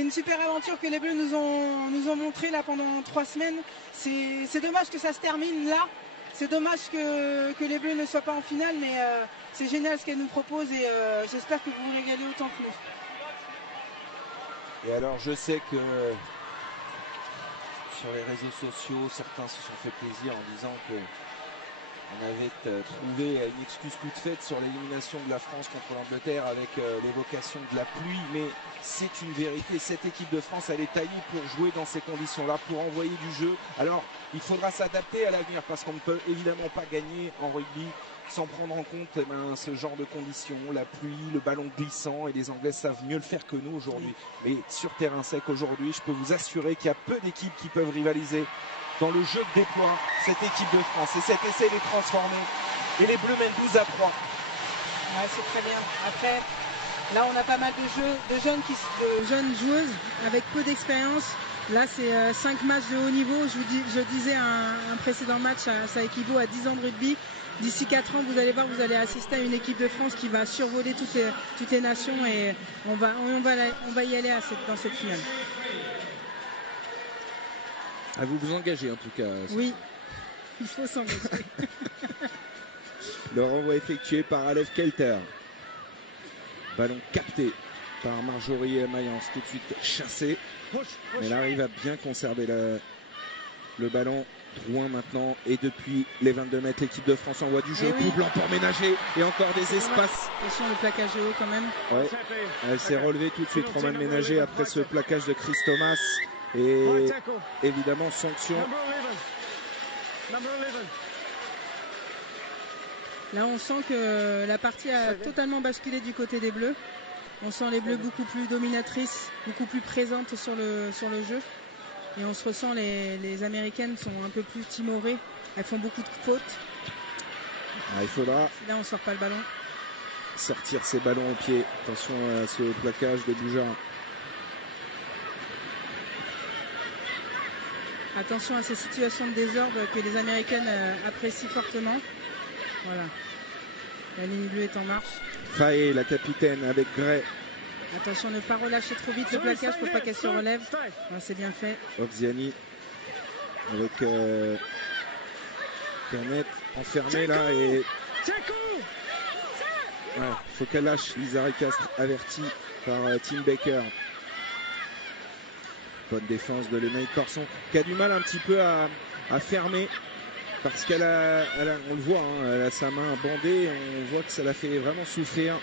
une super aventure que les Bleus nous ont montré là pendant 3 semaines. C'est dommage que ça se termine là. C'est dommage que les Bleus ne soient pas en finale, mais c'est génial ce qu'elles nous proposent et j'espère que vous vous régalez autant que nous. Et alors je sais que sur les réseaux sociaux, certains se sont fait plaisir en disant que on avait trouvé une excuse toute faite sur l'élimination de la France contre l'Angleterre avec l'évocation de la pluie, mais c'est une vérité. Cette équipe de France, elle est taillée pour jouer dans ces conditions-là, pour envoyer du jeu. Alors, il faudra s'adapter à l'avenir parce qu'on ne peut évidemment pas gagner en rugby sans prendre en compte ce genre de conditions, la pluie, le ballon glissant, et les Anglais savent mieux le faire que nous aujourd'hui. Mais sur terrain sec aujourd'hui, je peux vous assurer qu'il y a peu d'équipes qui peuvent rivaliser dans le jeu de déploie cette équipe de France. Et cet essai est transformé. Et les Bleus mènent 12-3. Ouais, c'est très bien. Après, là, on a pas mal de jeunes joueuses avec peu d'expérience. Là, c'est 5 matchs de haut niveau. Je disais un précédent match, ça équivaut à 10 ans de rugby. D'ici 4 ans, vous allez voir, vous allez assister à une équipe de France qui va survoler toutes les nations et on va y aller dans cette finale. Ah, vous vous engagez en tout cas. Oui, il faut s'engager. Le renvoi effectué par Alev Kelter. Ballon capté par Marjorie Mayence, tout de suite chassé. Mais elle arrive à bien conserver le ballon. Drouin maintenant, et depuis les 22 mètres, l'équipe de France envoie du jeu. Coup blanc pour ménager, et encore des espaces. Attention, le plaquage est haut quand même. Ouais. Elle s'est relevée tout de suite, Romane Ménager, après ce plaquage de Chris Thomas. Et évidemment, sanction. Là, on sent que la partie a totalement basculé du côté des Bleus. On sent les Bleus beaucoup plus dominatrices, beaucoup plus présentes sur le jeu. Et on se ressent, les Américaines sont un peu plus timorées. Elles font beaucoup de fautes. Il faudra. Là, on sort pas le ballon. Sortir ses ballons au pied. Attention à ce plaquage de Boujard. Attention à ces situations de désordre que les Américaines apprécient fortement. Voilà. La ligne bleue est en marche. Faye, la capitaine, avec Gray. Attention à ne pas relâcher trop vite le plaquage pour pas qu'elle se relève. Voilà, c'est bien fait. Ovziani avec Canet enfermé là et faut qu'elle lâche. Lisa Ricastre avertie par Tim Baker. Bonne défense de Lénaï Corson qui a du mal un petit peu à fermer parce qu'elle on le voit, elle a sa main bandée, on voit que ça la fait vraiment souffrir.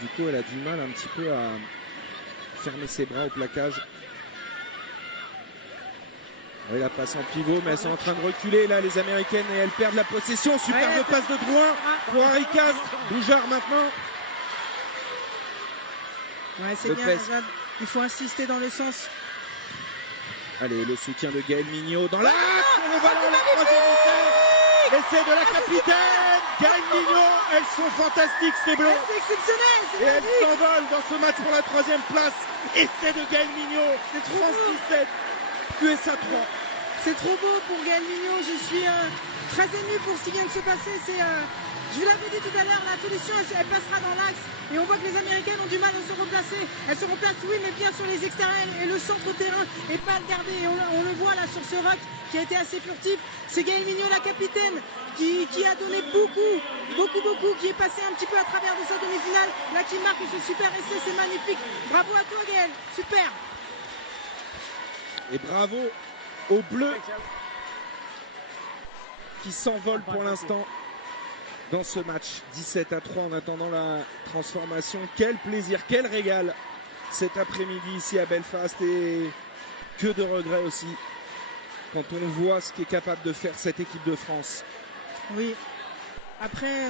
Du coup, elle a du mal un petit peu à fermer ses bras au plaquage. Oui, la passe en pivot, mais elles sont en train de reculer là, les Américaines, et elles perdent la possession. Superbe passe de Drouin pour Harry Castres. Boujard maintenant. Ouais, c'est bien, Jade. Il faut insister dans le sens. Allez, le soutien de Gaël Mignot dans l'axe. Le ballon, le troisième essai. Essai de la capitaine. Gaël Mignot, elles sont fantastiques ces Bleus. C'est exceptionnel. Et elles s'envolent dans ce match pour la 3e place. Essai de Gaël Mignot. C'est 36-7. USA 3. C'est trop beau pour Gaël Mignot. Je suis très ému pour ce qui vient de se passer. Je vous l'avais dit tout à l'heure, la solution elle passera dans l'axe. Et on voit que les Américaines ont du mal à se replacer. Elles se replacent, oui, mais bien sur les extérieurs et le centre-terrain et pas le garder. Et on le voit là sur ce ruck qui a été assez furtif. C'est Gaël Mignot, la capitaine, qui a donné beaucoup, qui est passé un petit peu à travers de sa demi-finale. Là, qui marque ce super essai, c'est magnifique. Bravo à toi, Gaël, super. Et bravo aux Bleus qui s'envolent pour l'instant dans ce match. 17-3 en attendant la transformation. Quel plaisir, quel régal cet après-midi ici à Belfast, et que de regrets aussi quand on voit ce qu'est capable de faire cette équipe de France. Oui. Après,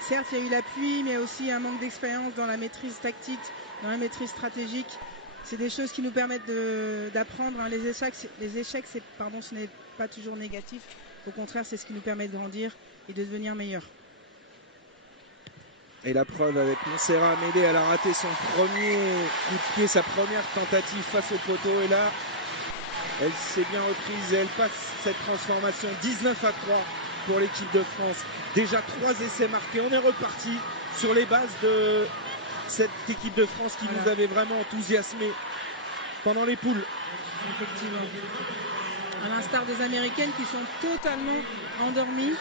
certes, il y a eu la pluie, mais aussi un manque d'expérience dans la maîtrise tactique, dans la maîtrise stratégique. C'est des choses qui nous permettent d'apprendre. Hein. Les échecs, ce n'est pas toujours négatif. Au contraire, c'est ce qui nous permet de grandir et de devenir meilleur. Et la preuve avec Montserrat Amédée, elle a raté son premier coup de pied, sa première tentative face au poteau. Et là, elle s'est bien reprise et elle passe cette transformation. 19-3 pour l'équipe de France. Déjà 3 essais marqués. On est reparti sur les bases de cette équipe de France qui nous avait vraiment enthousiasmés pendant les poules. Effectivement. À l'instar des Américaines qui sont totalement endormies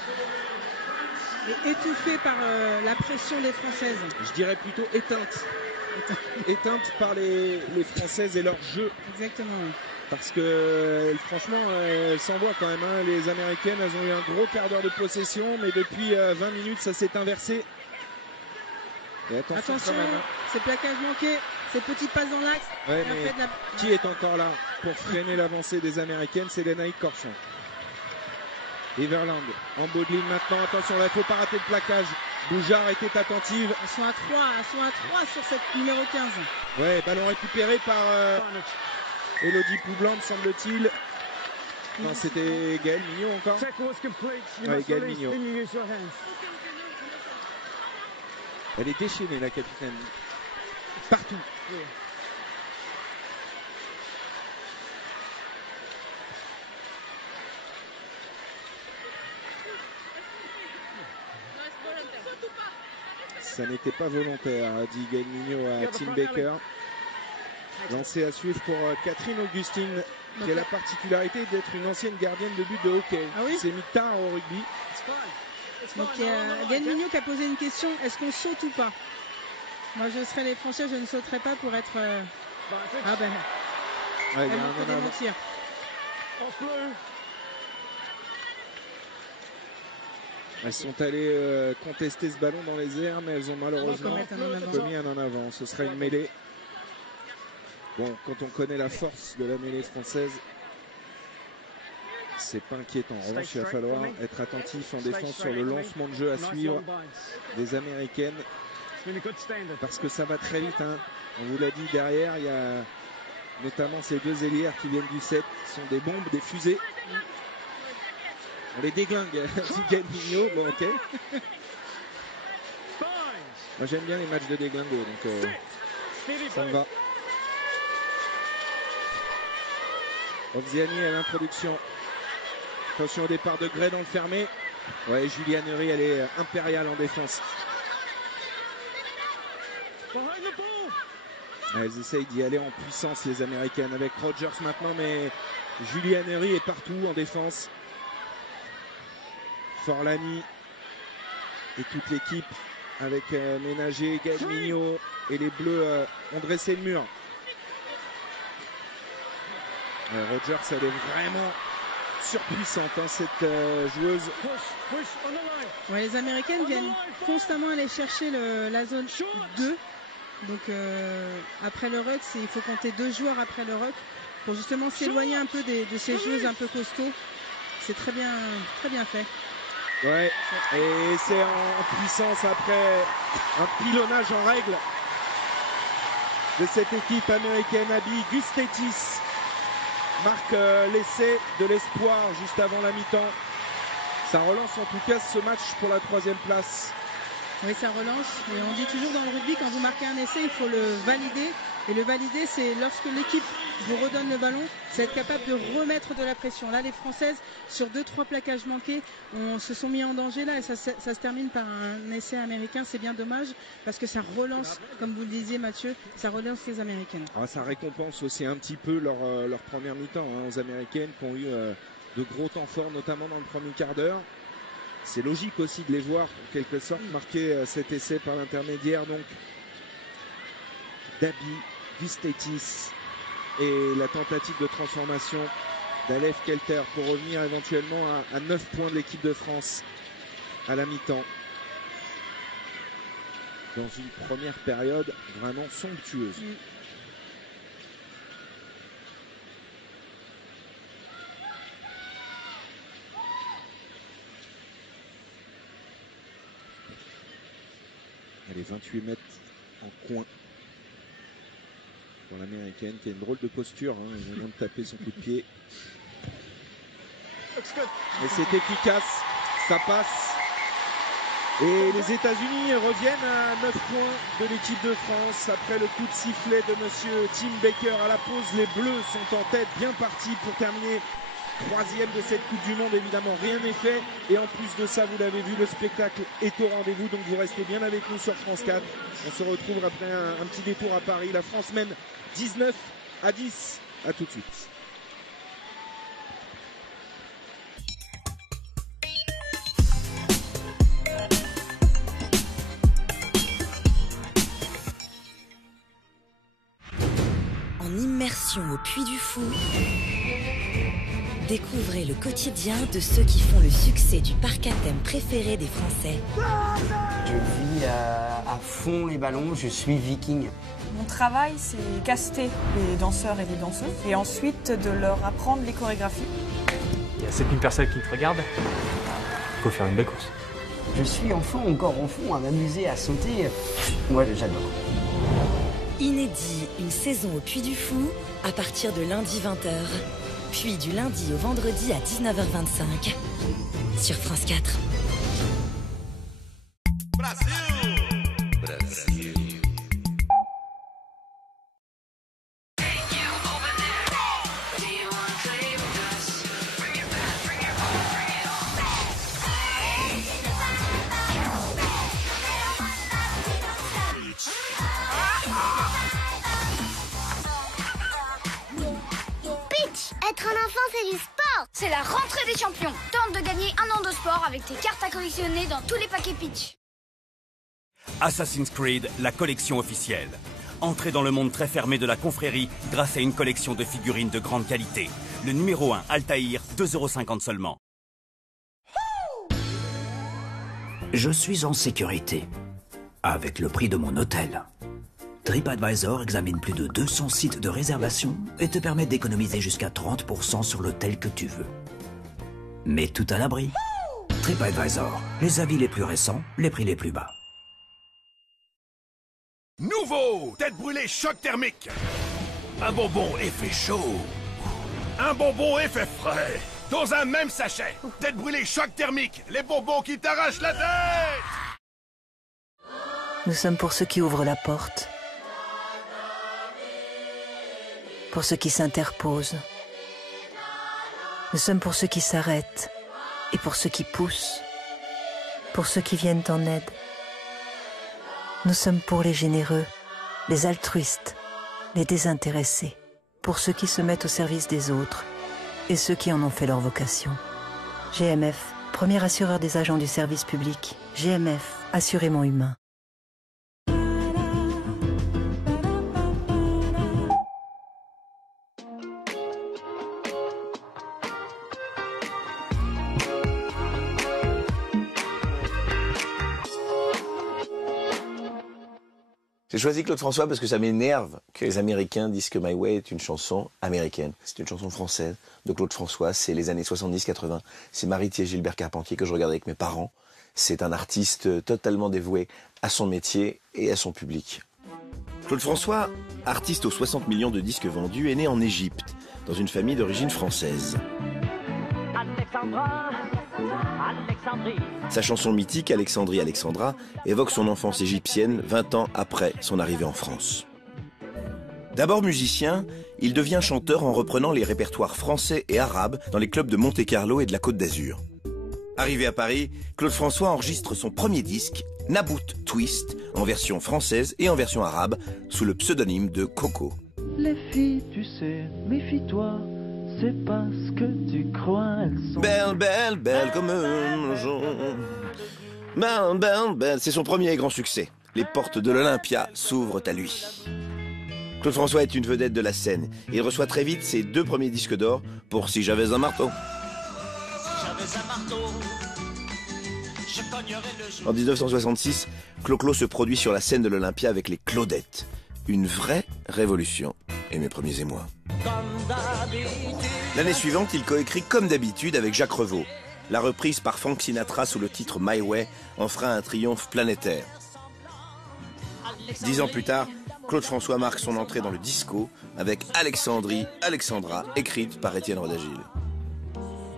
et étouffées par la pression des Françaises. Je dirais plutôt éteintes. Éteintes par les Françaises et leur jeu. Exactement, oui. Parce que franchement, elles s'envoient quand même. Hein. Les Américaines, elles ont eu un gros quart d'heure de possession, mais depuis 20 minutes, ça s'est inversé. Et attention ces plaquages manqués, ces petites passes dans l'axe. Ouais, qui est encore là pour freiner l'avancée des Américaines? C'est Lénaïque Corchon. Everland en bout de ligne maintenant. Attention, là, il ne faut pas rater le plaquage. Boujard était attentive. Elles sont à 3 sur cette numéro 15. Ouais, ballon récupéré par Elodie Poublande, semble-t-il. Non, c'était Gaëlle Mignot encore. Ouais, Gaëlle Mignot. Elle est déchaînée, la capitaine. Partout. Ça n'était pas volontaire, a dit Gaëlle Mignot à Tim Baker. Lancé à suivre pour Catherine Augustine, qui a la particularité d'être une ancienne gardienne de but de hockey. Ah oui, c'est mis tard au rugby. Donc Gaëlle Mignot qui a posé une question, est-ce qu'on saute ou pas? Moi je serais les Français, je ne sauterais pas pour être... Ah ben, ouais, elle peut démentir. Elles sont allées contester ce ballon dans les airs, mais elles ont malheureusement commis un en avant. Ce sera une mêlée. Bon, quand on connaît la force de la mêlée française, c'est pas inquiétant. En revanche, il va falloir être attentif en défense sur le lancement de jeu à suivre des Américaines, parce que ça va très vite. Hein. On vous l'a dit, derrière, il y a notamment ces deux ailières qui viennent du 7, qui sont des bombes, des fusées. On les déglingue, dit Gaëlle Mignot. Bon, ok. Moi, j'aime bien les matchs de déglingo, donc ça me va. Ovziani à l'introduction. Attention au départ de Gray dans le fermé. Ouais, Juliane Henry, elle est impériale en défense. Elles essayent d'y aller en puissance, les Américaines, avec Rogers maintenant, mais Juliane Henry est partout en défense. Forlani et toute l'équipe avec Ménager, Gaëlle Mignot, et les Bleus ont dressé le mur. Rogers, elle est vraiment surpuissante, hein, cette joueuse. Ouais, les Américaines viennent constamment aller chercher la zone 2. Donc après le ruck, il faut compter 2 joueurs après le ruck pour justement s'éloigner un peu de ces joueuses un peu costauds. C'est très bien fait. Ouais, et c'est en puissance après un pilonnage en règle de cette équipe américaine. Abby Gustetis marque l'essai de l'espoir juste avant la mi-temps. Ça relance en tout cas ce match pour la 3e place. Oui, ça relance. Et on dit toujours dans le rugby, quand vous marquez un essai, il faut le valider. Et le valider, c'est lorsque l'équipe vous redonne le ballon, c'est être capable de remettre de la pression. Là, les Françaises, sur 2-3 plaquages manqués, se sont mis en danger là. Et ça se termine par un essai américain. C'est bien dommage parce que ça relance, comme vous le disiez Mathieu, ça relance les Américaines. Ah, ça récompense aussi un petit peu leur première mi-temps, hein, aux Américaines qui ont eu de gros temps forts, notamment dans le premier quart d'heure. C'est logique aussi de les voir, en quelque sorte, marquer cet essai par l'intermédiaire donc d'Abby Gustetis et la tentative de transformation d'Aleph Kelter pour revenir éventuellement à 9 points de l'équipe de France à la mi-temps. Dans une première période vraiment somptueuse. 28 mètres en coin pour l'américaine qui a une drôle de posture, hein, il vient de taper son coup de pied. Mais c'est efficace, ça passe. Et les États-Unis reviennent à 9 points de l'équipe de France après le coup de sifflet de monsieur Tim Baker à la pause. Les Bleus sont en tête, bien partis pour terminer 3e de cette Coupe du Monde. Évidemment, rien n'est fait. Et en plus de ça, vous l'avez vu, le spectacle est au rendez-vous. Donc vous restez bien avec nous sur France 4. On se retrouve après un petit détour à Paris. La France mène 19-10. À tout de suite. En immersion au Puy du Fou, découvrez le quotidien de ceux qui font le succès du parc à thème préféré des Français. Je vis à fond les ballons, je suis viking. Mon travail, c'est caster les danseurs et les danseuses et ensuite de leur apprendre les chorégraphies. Il y a 7000 personnes qui te regardent, il faut faire une belle course. Je suis enfant, encore enfant, à m'amuser, à sauter. Moi, j'adore. Inédit, une saison au Puy du Fou à partir de lundi 20h, puis du lundi au vendredi à 19h25 sur France 4. Être un enfant, c'est du sport. C'est la rentrée des champions. Tente de gagner un an de sport avec tes cartes à collectionner dans tous les paquets Peach. Assassin's Creed, la collection officielle. Entrez dans le monde très fermé de la confrérie grâce à une collection de figurines de grande qualité. Le numéro 1, Altaïr, 2,50 € seulement. Je suis en sécurité. Avec le prix de mon hôtel. TripAdvisor examine plus de 200 sites de réservation et te permet d'économiser jusqu'à 30% sur l'hôtel que tu veux. Mais tout à l'abri. TripAdvisor, les avis les plus récents, les prix les plus bas. Nouveau tête brûlée choc thermique. Un bonbon effet chaud. Un bonbon effet frais. Dans un même sachet. Tête brûlée choc thermique. Les bonbons qui t'arrachent la tête. Nous sommes pour ceux qui ouvrent la porte. Pour ceux qui s'interposent. Nous sommes pour ceux qui s'arrêtent et pour ceux qui poussent, pour ceux qui viennent en aide. Nous sommes pour les généreux, les altruistes, les désintéressés, pour ceux qui se mettent au service des autres et ceux qui en ont fait leur vocation. GMF, premier assureur des agents du service public. GMF, assurément humain. J'ai choisi Claude François parce que ça m'énerve que les Américains disent que My Way est une chanson américaine. C'est une chanson française de Claude François, c'est les années 70-80. C'est Marie-Thier Gilbert Carpentier que je regardais avec mes parents. C'est un artiste totalement dévoué à son métier et à son public. Claude François, artiste aux 60 millions de disques vendus, est né en Égypte, dans une famille d'origine française. Sa chanson mythique, Alexandrie Alexandra, évoque son enfance égyptienne 20 ans après son arrivée en France. D'abord musicien, il devient chanteur en reprenant les répertoires français et arabes dans les clubs de Monte-Carlo et de la Côte d'Azur. Arrivé à Paris, Claude François enregistre son premier disque, Nabout Twist, en version française et en version arabe, sous le pseudonyme de Coco. Les filles, tu sais, méfie-toi. C'est pas ce que tu crois, elles sont... Belle, belle, belle comme un jour. Belle, belle, belle. C'est son premier grand succès. Les portes de l'Olympia s'ouvrent à lui. Claude François est une vedette de la scène. Il reçoit très vite ses 2 premiers disques d'or pour Si j'avais un marteau. En 1966, Clo-Clo se produit sur la scène de l'Olympia avec les Claudettes. Une vraie révolution. Et mes premiers émois. L'année suivante, il coécrit Comme d'habitude avec Jacques Revaux. La reprise par Frank Sinatra sous le titre My Way en fera un triomphe planétaire. 10 ans plus tard, Claude François marque son entrée dans le disco avec Alexandrie, Alexandra, écrite par Étienne Rodagil.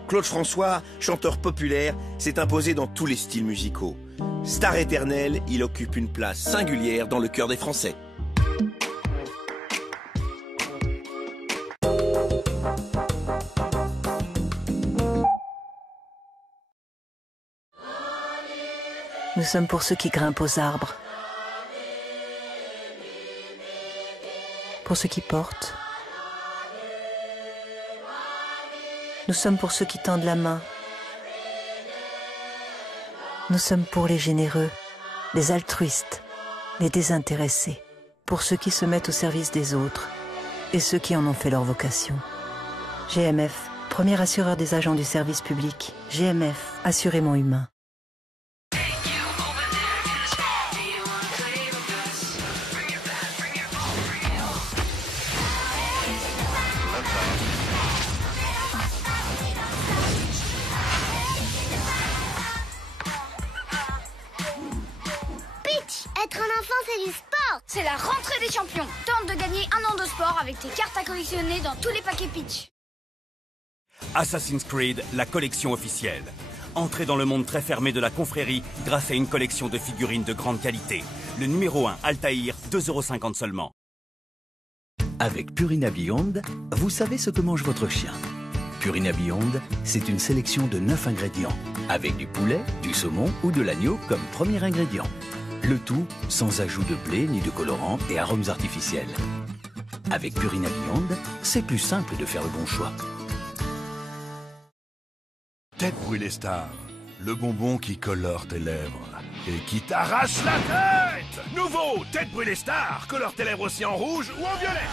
Claude François, chanteur populaire, s'est imposé dans tous les styles musicaux. Star éternel, il occupe une place singulière dans le cœur des Français. Nous sommes pour ceux qui grimpent aux arbres, pour ceux qui portent. Nous sommes pour ceux qui tendent la main. Nous sommes pour les généreux, les altruistes, les désintéressés, pour ceux qui se mettent au service des autres et ceux qui en ont fait leur vocation. GMF, premier assureur des agents du service public. GMF, assurément humain. Être un enfant, c'est du sport. C'est la rentrée des champions. Tente de gagner un an de sport avec tes cartes à collectionner dans tous les paquets Peach. Assassin's Creed, la collection officielle. Entrez dans le monde très fermé de la confrérie grâce à une collection de figurines de grande qualité. Le numéro 1, Altaïr, 2,50 € seulement. Avec Purina Beyond, vous savez ce que mange votre chien. Purina Beyond, c'est une sélection de 9 ingrédients, avec du poulet, du saumon ou de l'agneau comme premier ingrédient. Le tout sans ajout de blé ni de colorants et arômes artificiels. Avec Purina Beyond, c'est plus simple de faire le bon choix. Tête brûlée Star, le bonbon qui colore tes lèvres et qui t'arrache la tête. Nouveau, Tête brûlée Star, colore tes lèvres aussi en rouge ou en violet.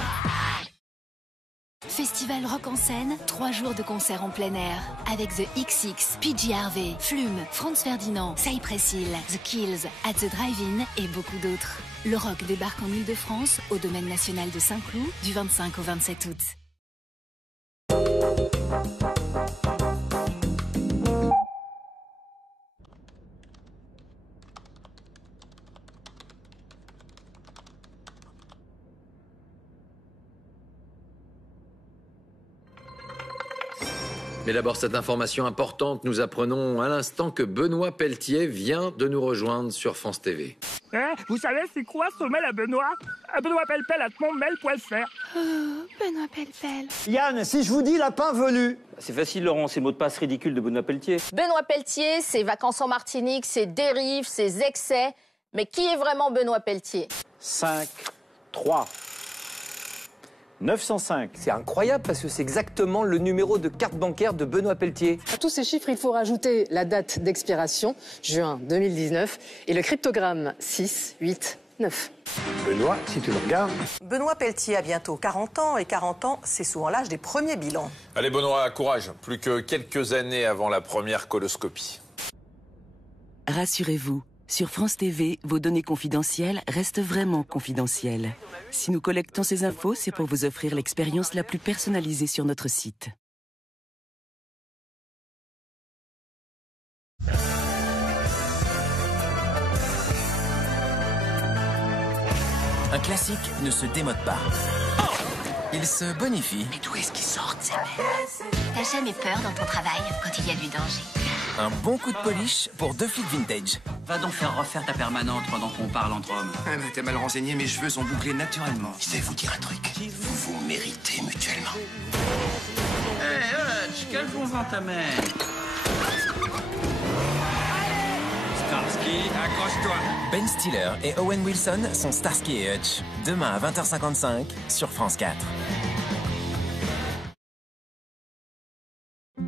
Festival Rock en scène, 3 jours de concerts en plein air. Avec The XX, PJ Harvey, Flume, Franz Ferdinand, Cypress Hill, The Kills, At the Drive-In et beaucoup d'autres. Le rock débarque en Ile-de-France, au domaine national de Saint-Cloud, du 25 au 27 août. Mais d'abord, cette information importante, nous apprenons à l'instant que Benoît Pelletier vient de nous rejoindre sur France TV. Vous savez, c'est quoi ce mail à Benoît? Benoît Pellepel@monmail.fr. Benoît Pellepel. Yann, si je vous dis lapin velu. C'est facile, Laurent, c'est le mot de passe ridicule de Benoît Pelletier. Benoît Pelletier, c'est vacances en Martinique, c'est dérives, c'est excès. Mais qui est vraiment Benoît Pelletier? 5, 3... 905. C'est incroyable parce que c'est exactement le numéro de carte bancaire de Benoît Pelletier. À tous ces chiffres, il faut rajouter la date d'expiration, juin 2019, et le cryptogramme 689. Benoît, si tu le regardes. Benoît Pelletier a bientôt 40 ans, et 40 ans, c'est souvent l'âge des premiers bilans. Allez Benoît, courage. Plus que quelques années avant la première coloscopie. Rassurez-vous, sur France TV, vos données confidentielles restent vraiment confidentielles. Si nous collectons ces infos, c'est pour vous offrir l'expérience la plus personnalisée sur notre site. Un classique ne se démode pas. Il se bonifie. Mais d'où est-ce qu'ils sortent ces mecs? T'as jamais peur dans ton travail quand il y a du danger? Un bon coup de polish pour 2 flics vintage. Va donc faire refaire ta permanente pendant qu'on parle entre hommes. Ah bah, t'es mal renseigné, mes cheveux sont bouclés naturellement. Je vais vous dire un truc. Vous vous méritez mutuellement. Hé, Hutch, quel bon vent t'amène? Starsky, accroche-toi. Ben Stiller et Owen Wilson sont Starsky et Hutch. Demain à 20h55 sur France 4.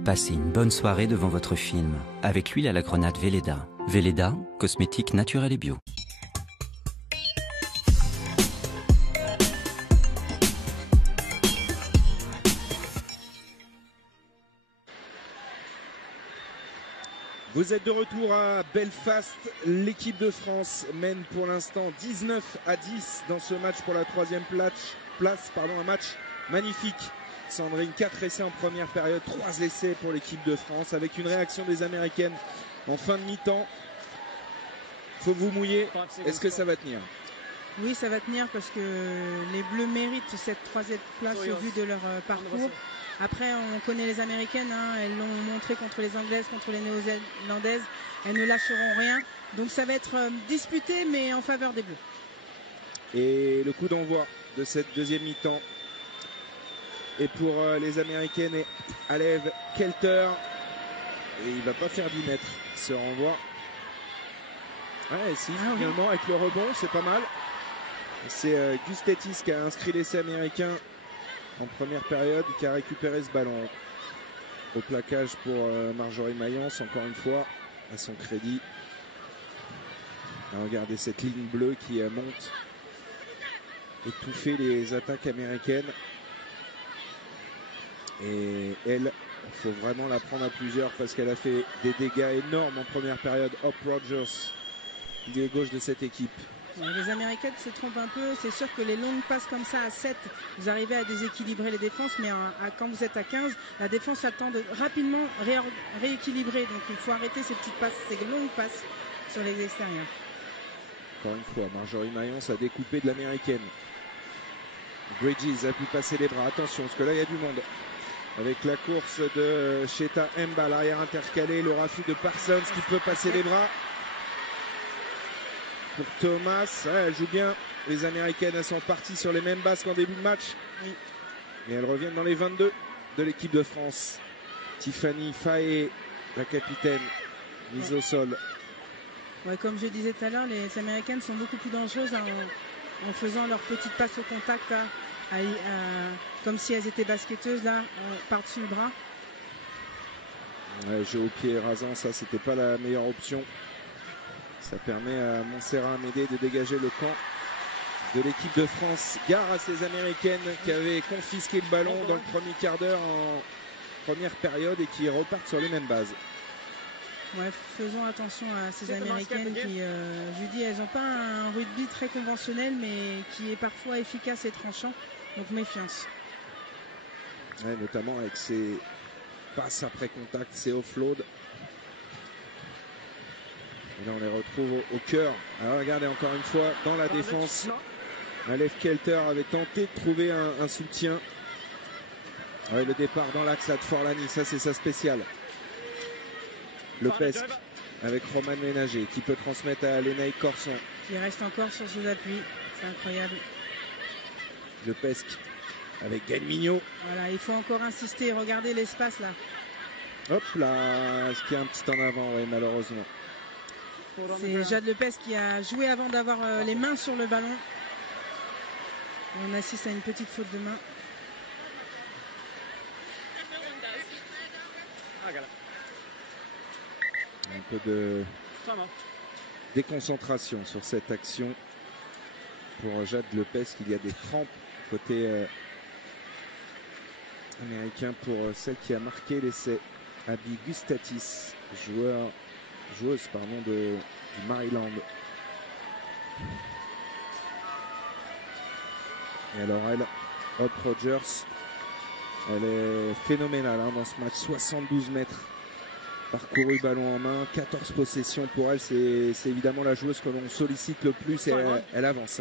Passez une bonne soirée devant votre film avec l'huile à la grenade Velleda. Velleda, cosmétique naturel et bio. Vous êtes de retour à Belfast. L'équipe de France mène pour l'instant 19-10 dans ce match pour la 3e place. Un match magnifique. Sandrine, 4 essais en première période, 3 essais pour l'équipe de France avec une réaction des Américaines en fin de mi-temps. Faut vous mouiller. Est-ce que ça va tenir? Oui, ça va tenir parce que les Bleus méritent cette 3e place au vu de leur parcours. Après, on connaît les Américaines, hein, elles l'ont montré contre les Anglaises, contre les Néo-Zélandaises. Elles ne lâcheront rien. Donc ça va être disputé, mais en faveur des Bleus. Et le coup d'envoi de cette deuxième mi-temps est pour les Américaines et Alev Kelter. Et il ne va pas faire 10 mètres, ce renvoi. Ouais, si, finalement, avec le rebond, c'est pas mal. C'est Gustetis qui a inscrit l'essai américain en première période, qui a récupéré ce ballon. Au plaquage pour Marjorie Mayence, encore une fois, à son crédit. Regardez cette ligne bleue qui monte, étouffer les attaques américaines. Et elle, il faut vraiment la prendre à plusieurs parce qu'elle a fait des dégâts énormes en première période. Hop Rogers, pilier gauche de cette équipe. Les Américaines se trompent un peu. C'est sûr que les longues passes comme ça à 7, vous arrivez à déséquilibrer les défenses, mais quand vous êtes à 15, la défense a le temps de rapidement rééquilibrer. Donc il faut arrêter ces petites passes, ces longues passes sur les extérieurs. Encore une fois, Marjorie Mayence a découpé de l'américaine. Bridges a pu passer les bras. Attention, parce que là il y a du monde. Avec la course de Cheta Mba, l'arrière intercalé, le raffut de Parsons qui peut passer les bras. Pour Thomas, ouais, elle joue bien. Les Américaines, elles sont parties sur les mêmes bases qu'en début de match. Oui. Et elles reviennent dans les 22 de l'équipe de France. Tiffany Faye, la capitaine, mise au sol. Ouais, comme je disais tout à l'heure, les Américaines sont beaucoup plus dangereuses en faisant leur petite passe au contact, là, comme si elles étaient basketteuses là, par-dessus le bras. Ouais, jeu au pied rasant, ça c'était pas la meilleure option. Ça permet à Montserrat Amédée de dégager le camp de l'équipe de France. Gare à ces Américaines qui avaient confisqué le ballon dans le premier quart d'heure en première période et qui repartent sur les mêmes bases. Ouais, faisons attention à ces Américaines qui, je dis, elles n'ont pas un rugby très conventionnel, mais qui est parfois efficace et tranchant. Donc méfiance. Ouais, notamment avec ses passes après contact, ses offloads. Et là, on les retrouve au cœur. Alors, regardez, encore une fois, dans la défense, Alev Kelter avait tenté de trouver un soutien. Ouais, le départ dans l'axe de Forlani, ça, c'est sa spéciale. Le Pesque avec Roman Ménager qui peut transmettre à Lénaï Corson. Il reste encore sur ses appuis, c'est incroyable. Le Pesque avec Gaël Mignot. Voilà, il faut encore insister, regardez l'espace là. Hop là, ce qui est un petit en avant, ouais, malheureusement. C'est Jade Lepesque qui a joué avant d'avoir les mains sur le ballon. Et on assiste à une petite faute de main. Un peu de déconcentration sur cette action pour Jade Lepesque. Il y a des crampes côté américain pour celle qui a marqué l'essai, Abby Gustatis, joueuse du Maryland. Et alors elle, Hop Rogers, elle est phénoménale dans ce match. 72 mètres parcouru, ballon en main, 14 possessions pour elle. C'est évidemment la joueuse que l'on sollicite le plus et elle avance.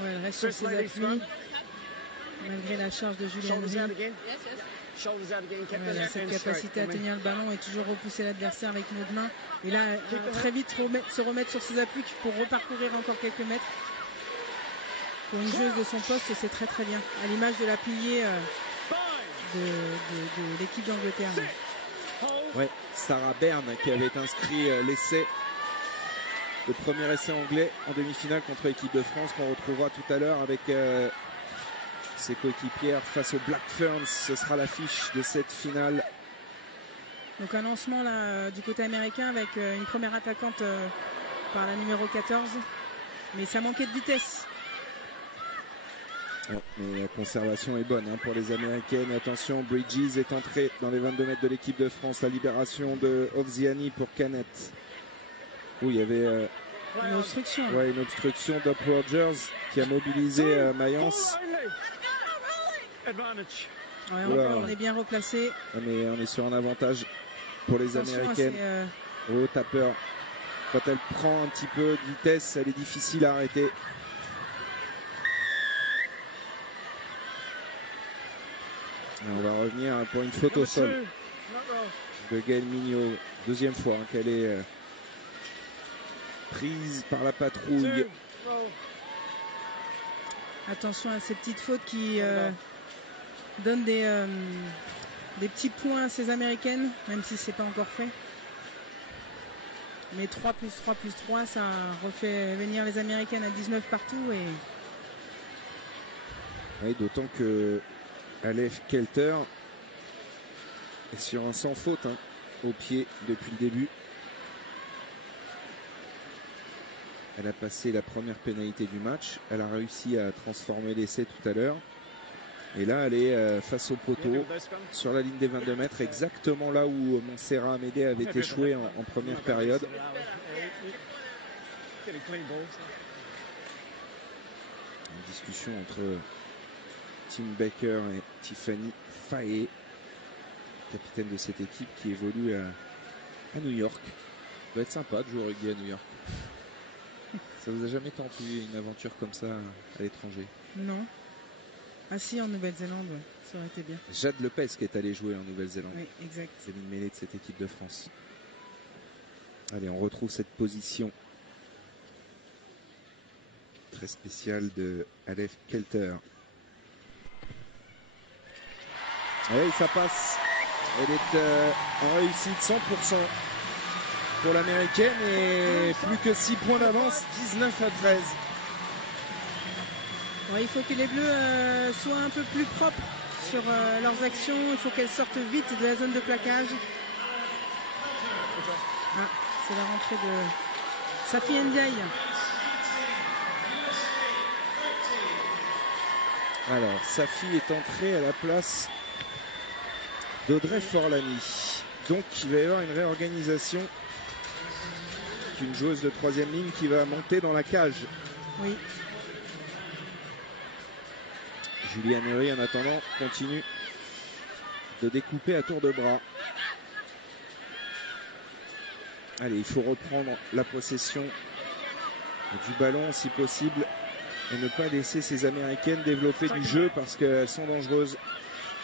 Ouais, elle reste sur ses appuis malgré la charge de Julian Lee. Voilà, cette capacité à tenir le ballon et toujours repousser l'adversaire avec une autre main. Et là, très vite se remettre sur ses appuis pour reparcourir encore quelques mètres. Pour une joueuse de son poste, c'est très très bien. À l'image de la pilier de l'équipe d'Angleterre. Ouais, Sarah Byrne qui avait inscrit l'essai, le premier essai anglais en demi-finale contre l'équipe de France, qu'on retrouvera tout à l'heure avec ses coéquipières face aux Black Ferns. Ce sera l'affiche de cette finale. Donc un lancement là, du côté américain avec une première attaquante par la numéro 14. Mais ça manquait de vitesse. Ouais, mais la conservation est bonne pour les Américaines. Attention, Bridges est entré dans les 22 mètres de l'équipe de France. La libération de Ovziani pour Canet. Où il y avait une obstruction. Ouais, une obstruction d'Hop Rogers qui a mobilisé Mayence. Ouais, on est bien replacé. Ouais, mais on est sur un avantage pour les Américaines. Au tapeur Quand elle prend un petit peu de vitesse, elle est difficile à arrêter. Et on va revenir pour une faute au sol de Gaëlle Mignot. Deuxième fois qu'elle est prise par la patrouille. Attention à ces petites fautes qui donnent des petits points à ces Américaines, même si c'est pas encore fait. Mais 3 plus 3 plus 3, ça refait venir les Américaines à 19 partout. Oui, d'autant que Alef Kelter est sur un sans faute au pied depuis le début. Elle a passé la première pénalité du match. Elle a réussi à transformer l'essai tout à l'heure. Et là, elle est face au poteau, sur la ligne des 22 mètres, exactement là où Montserrat Amédée avait échoué en première période. Une discussion entre Tim Baker et Tiffany Faye, capitaine de cette équipe qui évolue à New York. Ça doit être sympa de jouer au rugby à New York. Ça vous a jamais tenté une aventure comme ça à l'étranger? Non. Ah si, en Nouvelle-Zélande, ouais. Ça aurait été bien. Jade Lepez qui est allée jouer en Nouvelle-Zélande. Oui, exact. C'est une mêlée de cette équipe de France. Allez, on retrouve cette position très spéciale de Alef Kelter. Et ça passe. Elle est en réussite 100% pour l'américaine et plus que 6 points d'avance, 19-13. Ouais, il faut que les Bleus soient un peu plus propres sur leurs actions. Il faut qu'elles sortent vite de la zone de plaquage. Ah, c'est la rentrée de Safi Ndiaye. Alors, Safi est entrée à la place d'Audrey Forlani. Donc, il va y avoir une réorganisation. Une joueuse de troisième ligne qui va monter dans la cage. Oui. Julie Améry, en attendant, continue de découper à tour de bras. Allez, il faut reprendre la possession du ballon si possible et ne pas laisser ces Américaines développer du jeu parce qu'elles sont dangereuses.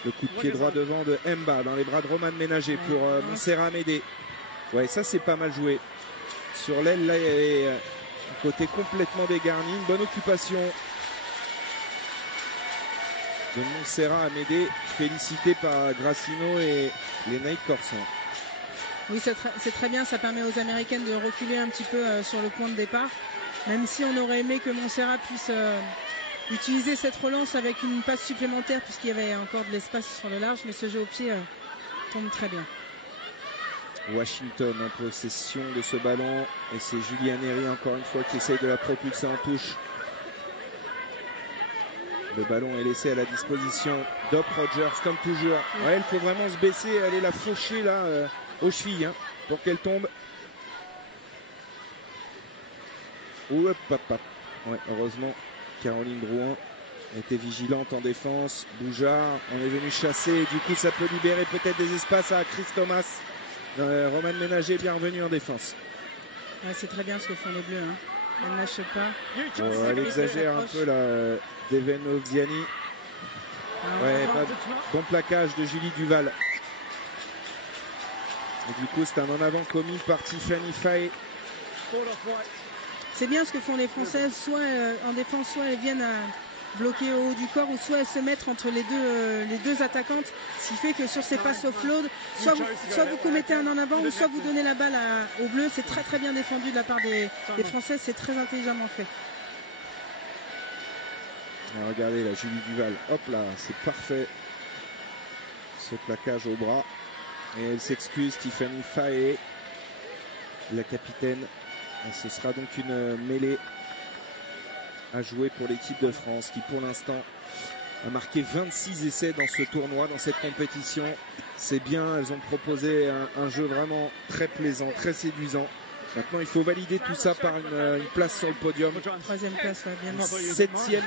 Le coup de pied droit devant de Mba dans les bras de Romane Ménager pour Montserrat Amédée. Ouais, ça c'est pas mal joué. Sur l'aile, là, il y avait un côté complètement dégarni. Une bonne occupation de Montserrat Amédée, félicité par Grassino et Lénaïque Corson. Oui, c'est très bien. Ça permet aux Américaines de reculer un petit peu sur le point de départ. Même si on aurait aimé que Montserrat puisse utiliser cette relance avec une passe supplémentaire puisqu'il y avait encore de l'espace sur le large. Mais ce jeu au pied tombe très bien. Washington en possession de ce ballon et c'est Julie Améry encore une fois qui essaye de la propulser en touche. Le ballon est laissé à la disposition d'Op Rogers comme toujours. Ouais, il faut vraiment se baisser, aller la faucher là aux chevilles pour qu'elle tombe. Ouais, heureusement Caroline Drouin était vigilante en défense. Boujard, on est venu chasser et du coup ça peut libérer peut-être des espaces à Chris Thomas. Romane Ménager est bien revenu en défense. Ouais, c'est très bien ce que font les Bleus. Elle ne lâche pas. Elle exagère un peu là, Deven Oziani. Ouais, bon plaquage de Julie Duval. Et du coup, c'est un en avant commis par Tiffany Faye. C'est bien ce que font les Françaises, soit en défense, soit elles viennent à bloquer au haut du corps, ou soit elles se mettent entre les deux attaquantes, ce qui fait que sur ces passes offload, soit vous commettez un en avant, ou soit vous donnez la balle aux Bleus. C'est très très bien défendu de la part des Françaises, c'est très intelligemment fait. Alors regardez là, Julie Duval, hop là, c'est parfait. Ce plaquage au bras. Et elle s'excuse, Tiffany Faye, la capitaine. Et ce sera donc une mêlée à jouer pour l'équipe de France qui pour l'instant a marqué 26 essais dans ce tournoi, dans cette compétition. C'est bien, elles ont proposé un jeu vraiment très plaisant, très séduisant. Maintenant il faut valider tout ça par une place sur le podium. Troisième place, bien. 7e,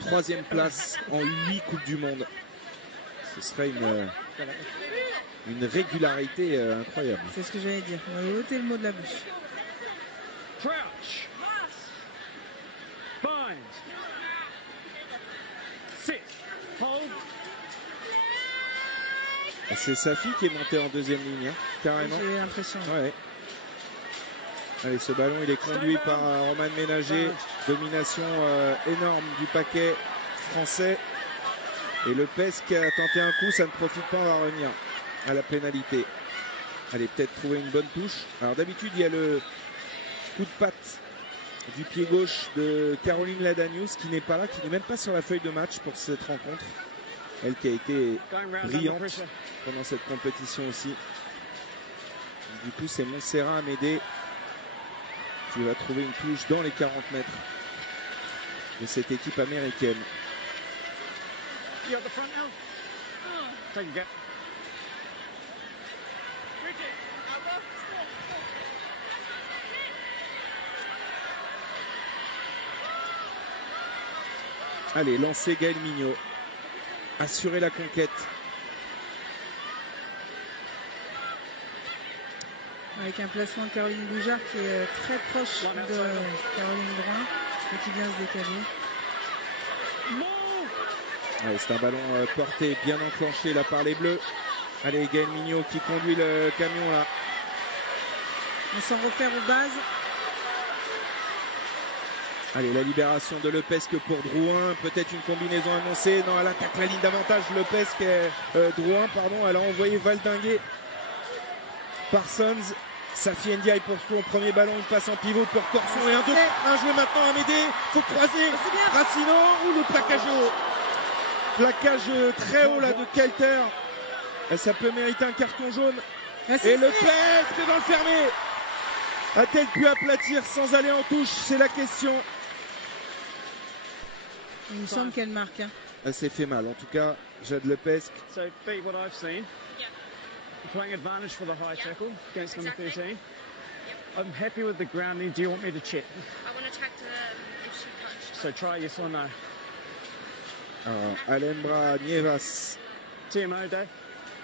troisième place en 8 Coupes du Monde. Ce serait une régularité incroyable. C'est ce que j'allais dire, on va ôter le mot de la bouche. Crouch. Bind. Sit. Hold. C'est Safi qui est monté en deuxième ligne, hein, carrément. J'ai l'impression. Ouais. Allez, ce ballon, il est conduit par Romain Ménager. Domination énorme du paquet français. Et le Pesque a tenté un coup, ça ne profite pas, on va revenir à la pénalité. Allez, peut-être trouver une bonne touche. Alors d'habitude, il y a le coup de patte du pied gauche de Caroline Ladanius qui n'est pas là, qui n'est même pas sur la feuille de match pour cette rencontre. Elle qui a été brillante pendant cette compétition aussi. Du coup, c'est Montserrat Amédée qui va trouver une touche dans les 40 mètres de cette équipe américaine. Allez, lancer Gaël Mignot. Assurer la conquête. Avec un placement de Caroline Boujard qui est très proche de Caroline Brun et qui vient se décaler. Allez, c'est un ballon porté, bien enclenché là par les Bleus. Allez, Gaël Mignot qui conduit le camion là. On s'en repère aux bases. Allez, la libération de Lepesque pour Drouin. Peut-être une combinaison annoncée. Non, elle attaque la ligne d'avantage. Lepesque, Drouin, pardon. Elle a envoyé Valdinguet. Parsons. Safi Ndiaye pour son premier ballon. Il passe en pivot pour Corson. Et un joué maintenant à Amédée. Faut croiser. Racino ou le plaquage haut. Plaquage très haut là de Kelter. Ça peut mériter un carton jaune. Et Lepesque dans le fermé. A-t-elle pu aplatir sans aller en touche? C'est la question. Il me semble qu'elle marque. Hein. Elle s'est fait mal. En tout cas, Jade Lepesque. So, beat what I've seen. Playing advantage for the high tackle against number 13. I'm happy with the grounding. Do you want me to check? I want to check if she punched. So try yes or no. Alors, Alembra Nievas. TMO, Dave.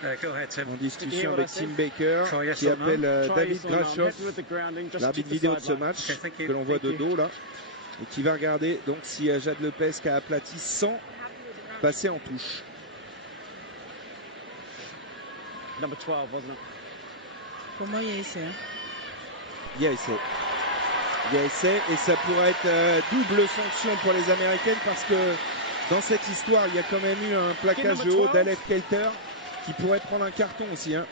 En discussion avec Tim Baker qui appelle David Grashoff, l'arbitre vidéo de ce match que l'on voit de dos là, et qui va regarder donc si Jade Lepesque a aplati sans passer en touche. Number 12, wasn't it? Pour moi, il y a essai. Hein. Il y a essai. Il y a essai et ça pourrait être double sanction pour les Américaines parce que dans cette histoire, il y a quand même eu un plaquage haut d'Aleph Kelter qui pourrait prendre un carton aussi. Hein.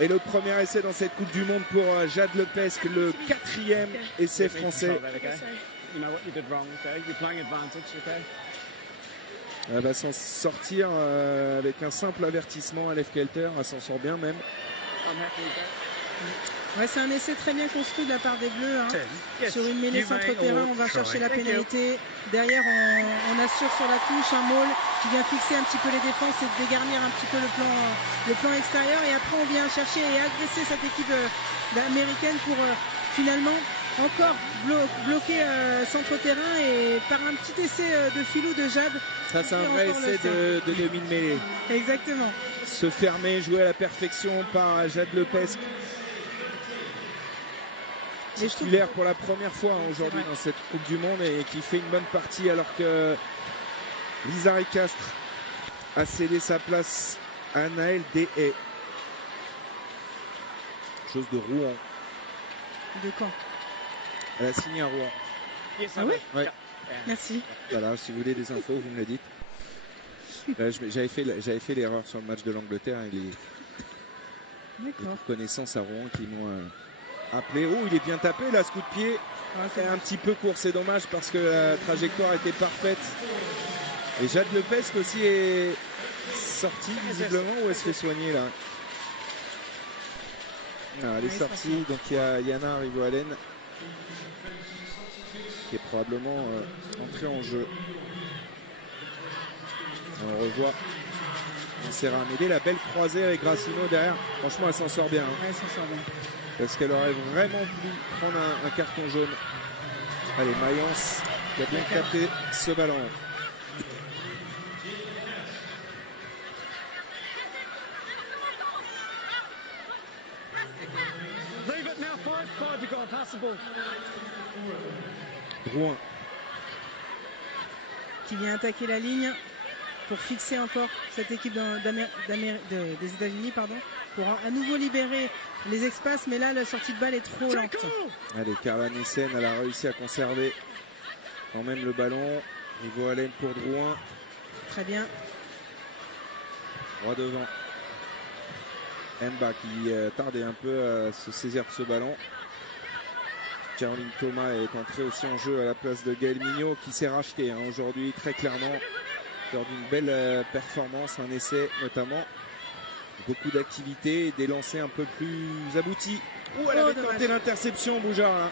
Et le premier essai dans cette Coupe du Monde pour Jade Lepesque, le 4e essai français. Elle va s'en sortir avec un simple avertissement. Aleph Kelter, elle s'en sort bien même. Ouais, c'est un essai très bien construit de la part des Bleus. Hein. Sur une mêlée centre-terrain, on va chercher la pénalité. Derrière, on assure sur la touche un maul qui vient fixer un petit peu les défenses et dégarnir un petit peu le plan extérieur. Et après, on vient chercher et agresser cette équipe américaine pour finalement encore bloquer centre-terrain et par un petit essai de filou de Jade. Ça, c'est un vrai essai de demi-mêlée. Exactement. Se fermer, jouer à la perfection par Jade Lepesque. Titulaire pour la première fois aujourd'hui dans cette Coupe du Monde et qui fait une bonne partie alors que Lisa Ricastre a cédé sa place à Naël Deshaies. Chose de Rouen. De quand? Elle a signé à Rouen. Ah oui? Ouais. Merci. Voilà, si vous voulez des infos, vous me le dites. J'avais fait l'erreur sur le match de l'Angleterre et les connaissances à Rouen qui m'ont appelé. Oh, il est bien tapé là, ce coup de pied. C'est un petit peu court, c'est dommage parce que la trajectoire était parfaite. Et Jade Lepesque aussi est sortie visiblement ou elle se fait soigner là? Non, elle est sortie, donc il y a Yana Rivoalen qui est probablement entrée en jeu. On revoit Montserrat Amédée, la belle croisée avec Racino derrière. Franchement, elle s'en sort bien. Hein. Elle s'en sort bien. Parce qu'elle aurait vraiment pu prendre un carton jaune. Allez, Mayence qui a bien capté ce ballon. Leave it now, 5 to go. Drouin. Qui vient attaquer la ligne pour fixer encore cette équipe des États-Unis, pardon, pour à nouveau libérer les espaces, mais là la sortie de balle est trop lente. Allez, Carla Nissen, elle a réussi à conserver quand même le ballon. Niveau Allen pour Drouin. Très bien. Droit devant. Mba qui tardait un peu à se saisir de ce ballon. Caroline Thomas est entrée aussi en jeu à la place de Gaël Mignot qui s'est racheté aujourd'hui très clairement lors d'une belle performance, un essai notamment. Beaucoup d'activités et des lancers un peu plus aboutis. Ouh, elle avait tenté l'interception, Boujard. Là.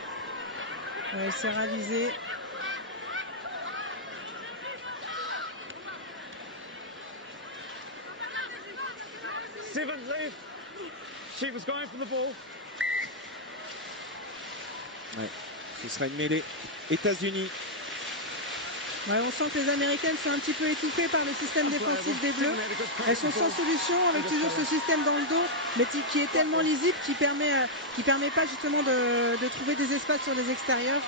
Elle s'est ravisée. She was going for the ball. Ouais, ce sera une mêlée États-Unis. Ouais, on sent que les Américaines sont un petit peu étouffées par le système défensif des Bleus. Elles sont sans solution avec toujours ce système dans le dos, mais qui est tellement lisible qui permet pas justement de trouver des espaces sur les extérieurs.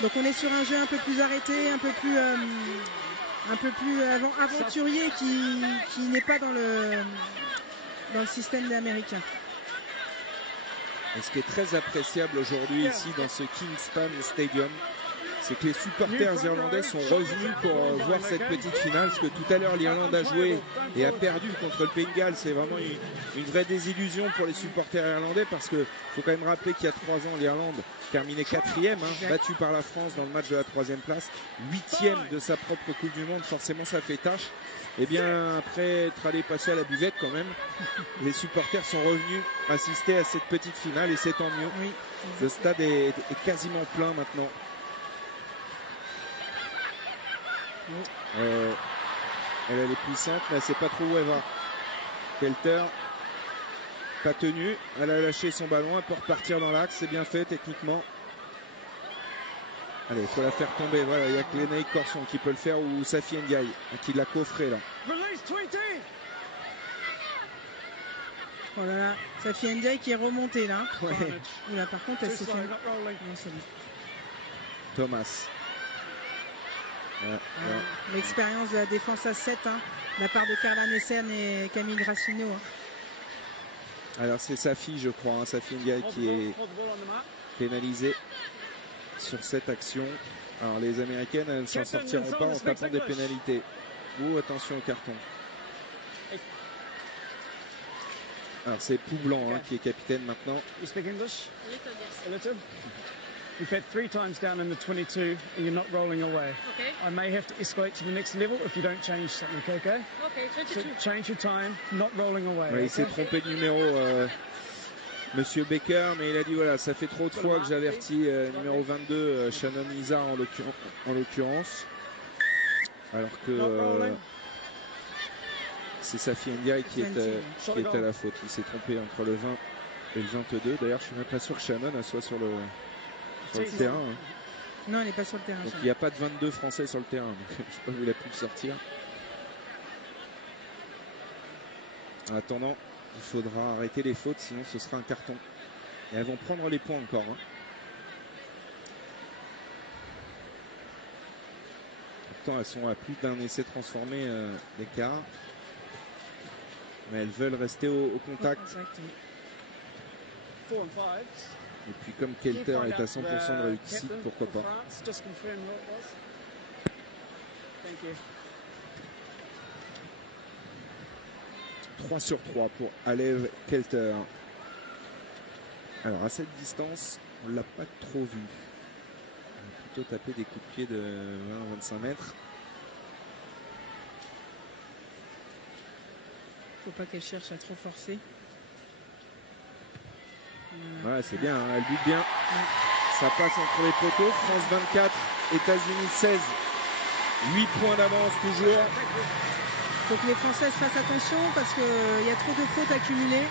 Donc on est sur un jeu un peu plus arrêté, un peu plus aventurier qui n'est pas dans le système américain. Et ce qui est très appréciable aujourd'hui ici dans ce Kingspan Stadium, c'est que les supporters irlandais sont revenus pour voir cette petite finale, parce que tout à l'heure l'Irlande a joué et a perdu contre le Pays de Galles. C'est vraiment une vraie désillusion pour les supporters irlandais, parce qu'il faut quand même rappeler qu'il y a 3 ans l'Irlande terminait 4e, battue par la France dans le match de la 3e place, 8e de sa propre Coupe du Monde. Forcément ça fait tâche. Et bien après être allé passer à la buvette quand même, les supporters sont revenus assister à cette petite finale et c'est tant mieux. Oui, le stade est quasiment plein maintenant. Elle est puissante, mais elle ne sait pas trop où elle va. Kelter, pas tenue, elle a lâché son ballon, elle peut repartir dans l'axe, c'est bien fait techniquement. Allez, il faut la faire tomber, voilà, il n'y a que Lénaïque Corson qui peut le faire, ou Safi Ndiaye qui l'a coffré là. Oh là là, Safi Ndiaye qui est remontée là. Ouais. Oula, par contre, elle s'est fait... Thomas. Voilà. L'expérience de la défense à 7 de la part de Carla Nissen et Camille Grassino. Alors c'est Safi, je crois, Safi Ndiaye qui est pénalisée sur cette action. Alors les Américaines, elles ne s'en sortiront pas en tapant des pénalités. Ou attention au carton. Alors c'est Poublanc qui est capitaine maintenant. You speak English? A little. You've had 3 times down in the 22 and you're not rolling away. Okay. I may have to escalate to the next level if you don't change something, okay? Okay, 22. So change your time, not rolling away. Ouais, il s'est trompé de numéro, Monsieur Baker, mais il a dit voilà, ça fait trop de fois que j'avertis numéro 22, Shannon Izard en l'occurrence. Alors que c'est Safi Ndiaye qui est à la faute. Il s'est trompé entre le 20 et le 22. D'ailleurs, je suis même pas sûr que Shannon soit sur le terrain. Non, elle n'est pas sur le terrain. Donc il n'y a pas de 22 Français sur le terrain. Donc, je ne sais pas où il a pu le sortir. En attendant, il faudra arrêter les fautes, sinon ce sera un carton. Et elles vont prendre les points encore. Pourtant, elles sont à plus d'un essai transformé d'écart. Mais elles veulent rester au contact. Et puis comme Kelter est à 100% de réussite, pourquoi pas. 3 sur 3 pour Alev Kelter. Alors à cette distance, on ne l'a pas trop vu. On a plutôt tapé des coups de pied de 20-25 mètres. Faut pas qu'elle cherche à trop forcer. Ouais, c'est bien, elle bute bien. Ça passe entre les poteaux. France 24, États-Unis 16. 8 points d'avance toujours. Faut que les Françaises fassent attention parce qu'il y a trop de fautes accumulées.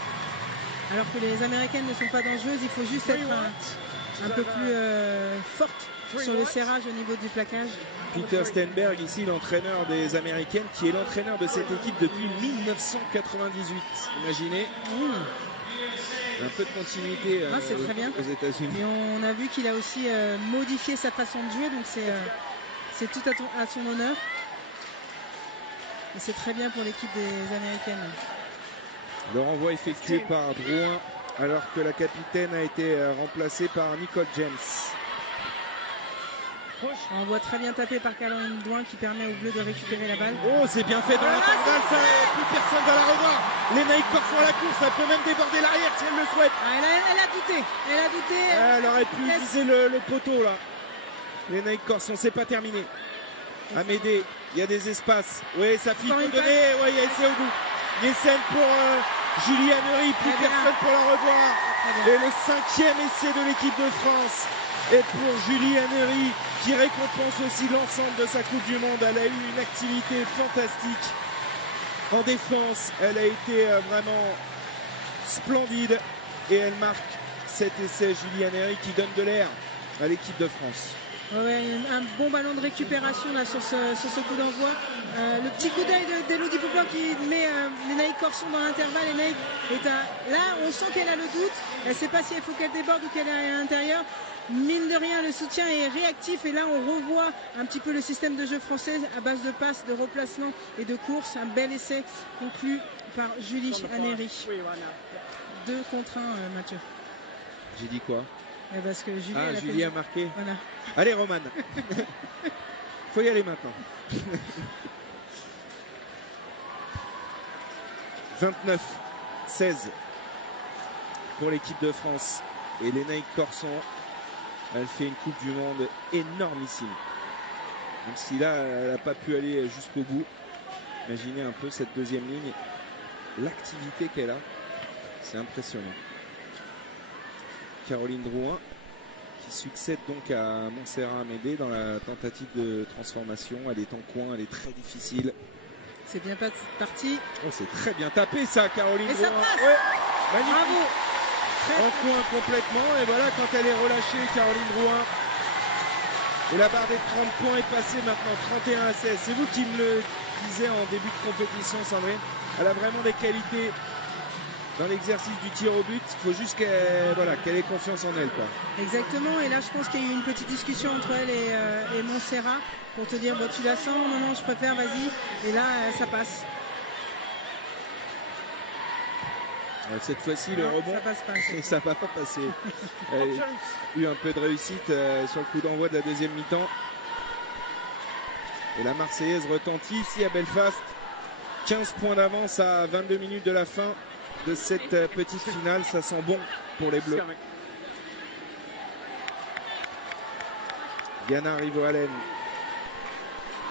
Alors que les Américaines ne sont pas dangereuses, il faut juste être un peu plus forte sur le serrage au niveau du plaquage. Peter Stenberg, ici l'entraîneur des Américaines, qui est l'entraîneur de cette équipe depuis 1998. Imaginez. Un peu de continuité c'est très bien. aux États-Unis. Et on a vu qu'il a aussi modifié sa façon de jouer, donc c'est tout à son honneur. Et c'est très bien pour l'équipe des Américaines. Le renvoi effectué par Drouin, alors que la capitaine a été remplacée par Nicole James. On voit très bien tapé par Caroline Drouin qui permet aux Bleus de récupérer la balle. Oh, c'est bien fait dans l'intervalle, ça, plus personne va la revoir. Lénaïque Corson à la course, elle peut même déborder l'arrière si elle le souhaite. Elle a douté. Elle aurait pu viser le poteau là. Lénaïque Corson, c'est pas terminé. Amédée, il y a des espaces. Oui, sa fille peut donner. Oui, il y a essai au bout. Nielsen pour Julie Annery, plus personne pour la revoir. Et le 5e essai de l'équipe de France. Et pour Julie Annery, qui récompense aussi l'ensemble de sa Coupe du Monde. Elle a eu une activité fantastique. En défense, elle a été vraiment splendide. Et elle marque cet essai, Julie Annery, qui donne de l'air à l'équipe de France. Ouais, un bon ballon de récupération là, sur ce coup d'envoi. Le petit coup d'œil d'Elodie Poupin qui met Lénaïque Corson dans l'intervalle. Lénaïque est là, on sent qu'elle a le doute. Elle ne sait pas si il faut qu'elle déborde ou qu'elle est à l'intérieur. Mine de rien, le soutien est réactif et là on revoit un petit peu le système de jeu français à base de passes, de replacements et de courses. Un bel essai conclu par Julie Annery. 2 contre 1, Mathieu. J'ai dit quoi? Parce que Julie a marqué. Voilà. Allez, Romane. Faut y aller maintenant. 29-16 pour l'équipe de France. Et Lénaïque Corson, elle fait une Coupe du Monde énormissime. Même si là, elle n'a pas pu aller jusqu'au bout. Imaginez un peu cette deuxième ligne. L'activité qu'elle a, c'est impressionnant. Caroline Drouin qui succède donc à Montserrat Amédée dans la tentative de transformation. Elle est en coin, elle est très difficile. C'est bien parti. Oh, c'est très bien tapé ça, Caroline Drouin. Ça passe. Ouais, magnifique. Bravo. En coin complètement. Et voilà quand elle est relâchée, Caroline Drouin. Et la barre des 30 points est passée maintenant, 31-16. C'est vous qui me le disiez en début de compétition, Sandrine. Elle a vraiment des qualités dans l'exercice du tir au but. Il faut juste qu'elle ait confiance en elle, quoi. Exactement. Et là, je pense qu'il y a eu une petite discussion entre elle et Montserrat pour te dire, bon, tu la sens, non, je préfère, vas-y. Et là, ça passe. Cette fois-ci, le rebond, ça passe pas. Ça va pas passer. Elle a eu un peu de réussite sur le coup d'envoi de la deuxième mi-temps. Et la Marseillaise retentit ici à Belfast. 15 points d'avance à 22 minutes de la fin de cette petite finale. Ça sent bon pour les Bleus. Diana Rivo-Allen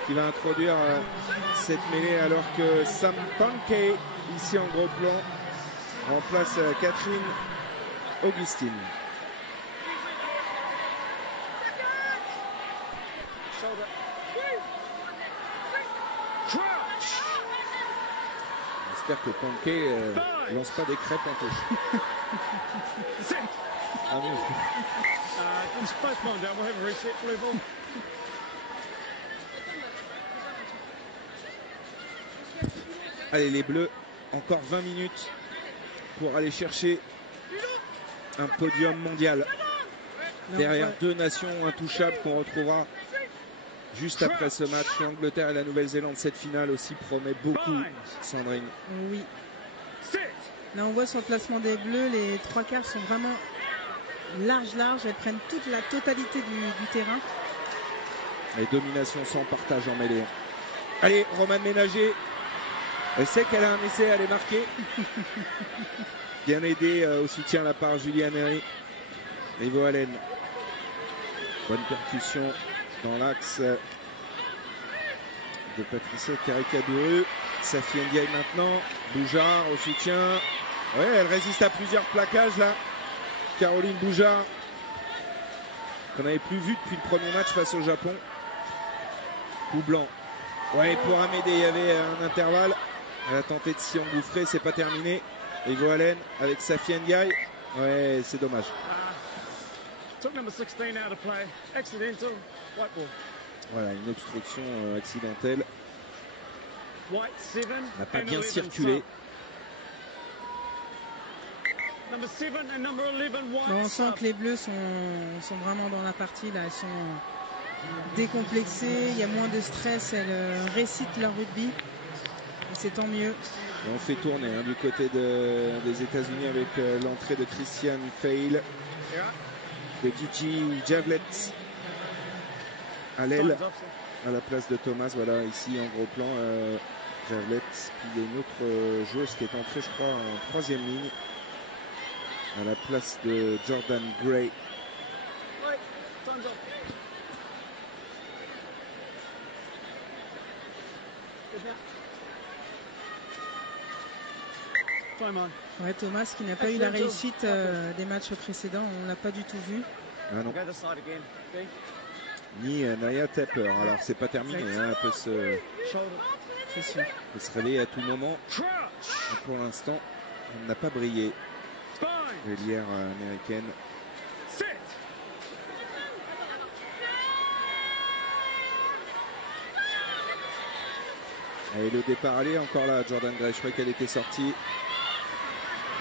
qui va introduire cette mêlée alors que Sam Pankey, ici en gros plan, remplace Catherine Augustine. J'espère que Pankey lance pas des crêpes en touche. Ah bon. Allez, les Bleus, encore 20 minutes pour aller chercher un podium mondial. Derrière deux nations intouchables qu'on retrouvera juste après ce match. L'Angleterre et la Nouvelle-Zélande, cette finale aussi promet beaucoup, Sandrine. Oui. Là, on voit sur le placement des Bleus, les 3/4 sont vraiment large. Elles prennent toute la totalité du terrain. Les dominations sans partage en mêlée. Allez, Romane Ménager. Elle sait qu'elle a un essai à aller marquer. Bien aidé au soutien là par Julie Annery. Rivo-Allen. Bonne percussion dans l'axe de Patricia Caricaduru. Safi Ndiaye maintenant. Boujard au soutien. Ouais, elle résiste à plusieurs plaquages là. Caroline Boujard, qu'on n'avait plus vu depuis le premier match face au Japon. Coup blanc. Ouais, pour Amédée, il y avait un intervalle. Elle a tenté de s'y engouffrer, c'est pas terminé. Rivo-Allen avec Safi Ndiaye. Ouais, c'est dommage. Voilà, une obstruction accidentelle. N'a pas bien circulé. Bon, on sent que les Bleus sont vraiment dans la partie. Là, elles sont décomplexées, il y a moins de stress, elles récitent leur rugby. Et c'est tant mieux. Et on fait tourner du côté des États-Unis avec l'entrée de Christian Fail, de Gigi Javlet à l'aile, à la place de Thomas. Voilà, ici en gros plan, Javlet. Puis il y a une autre joueuse qui est entrée, je crois, en troisième ligne, à la place de Jordan Gray. Ouais, Thomas qui n'a pas eu la réussite des matchs précédents, on ne l'a pas du tout vu. Ah non. Ni Naya Tapper. Alors c'est pas terminé, hein, elle peut se réveiller à tout moment. Et pour l'instant, elle n'a pas brillé. L'ailière américaine. Et le départ allait encore là, Jordan Gray. Je crois qu'elle était sortie.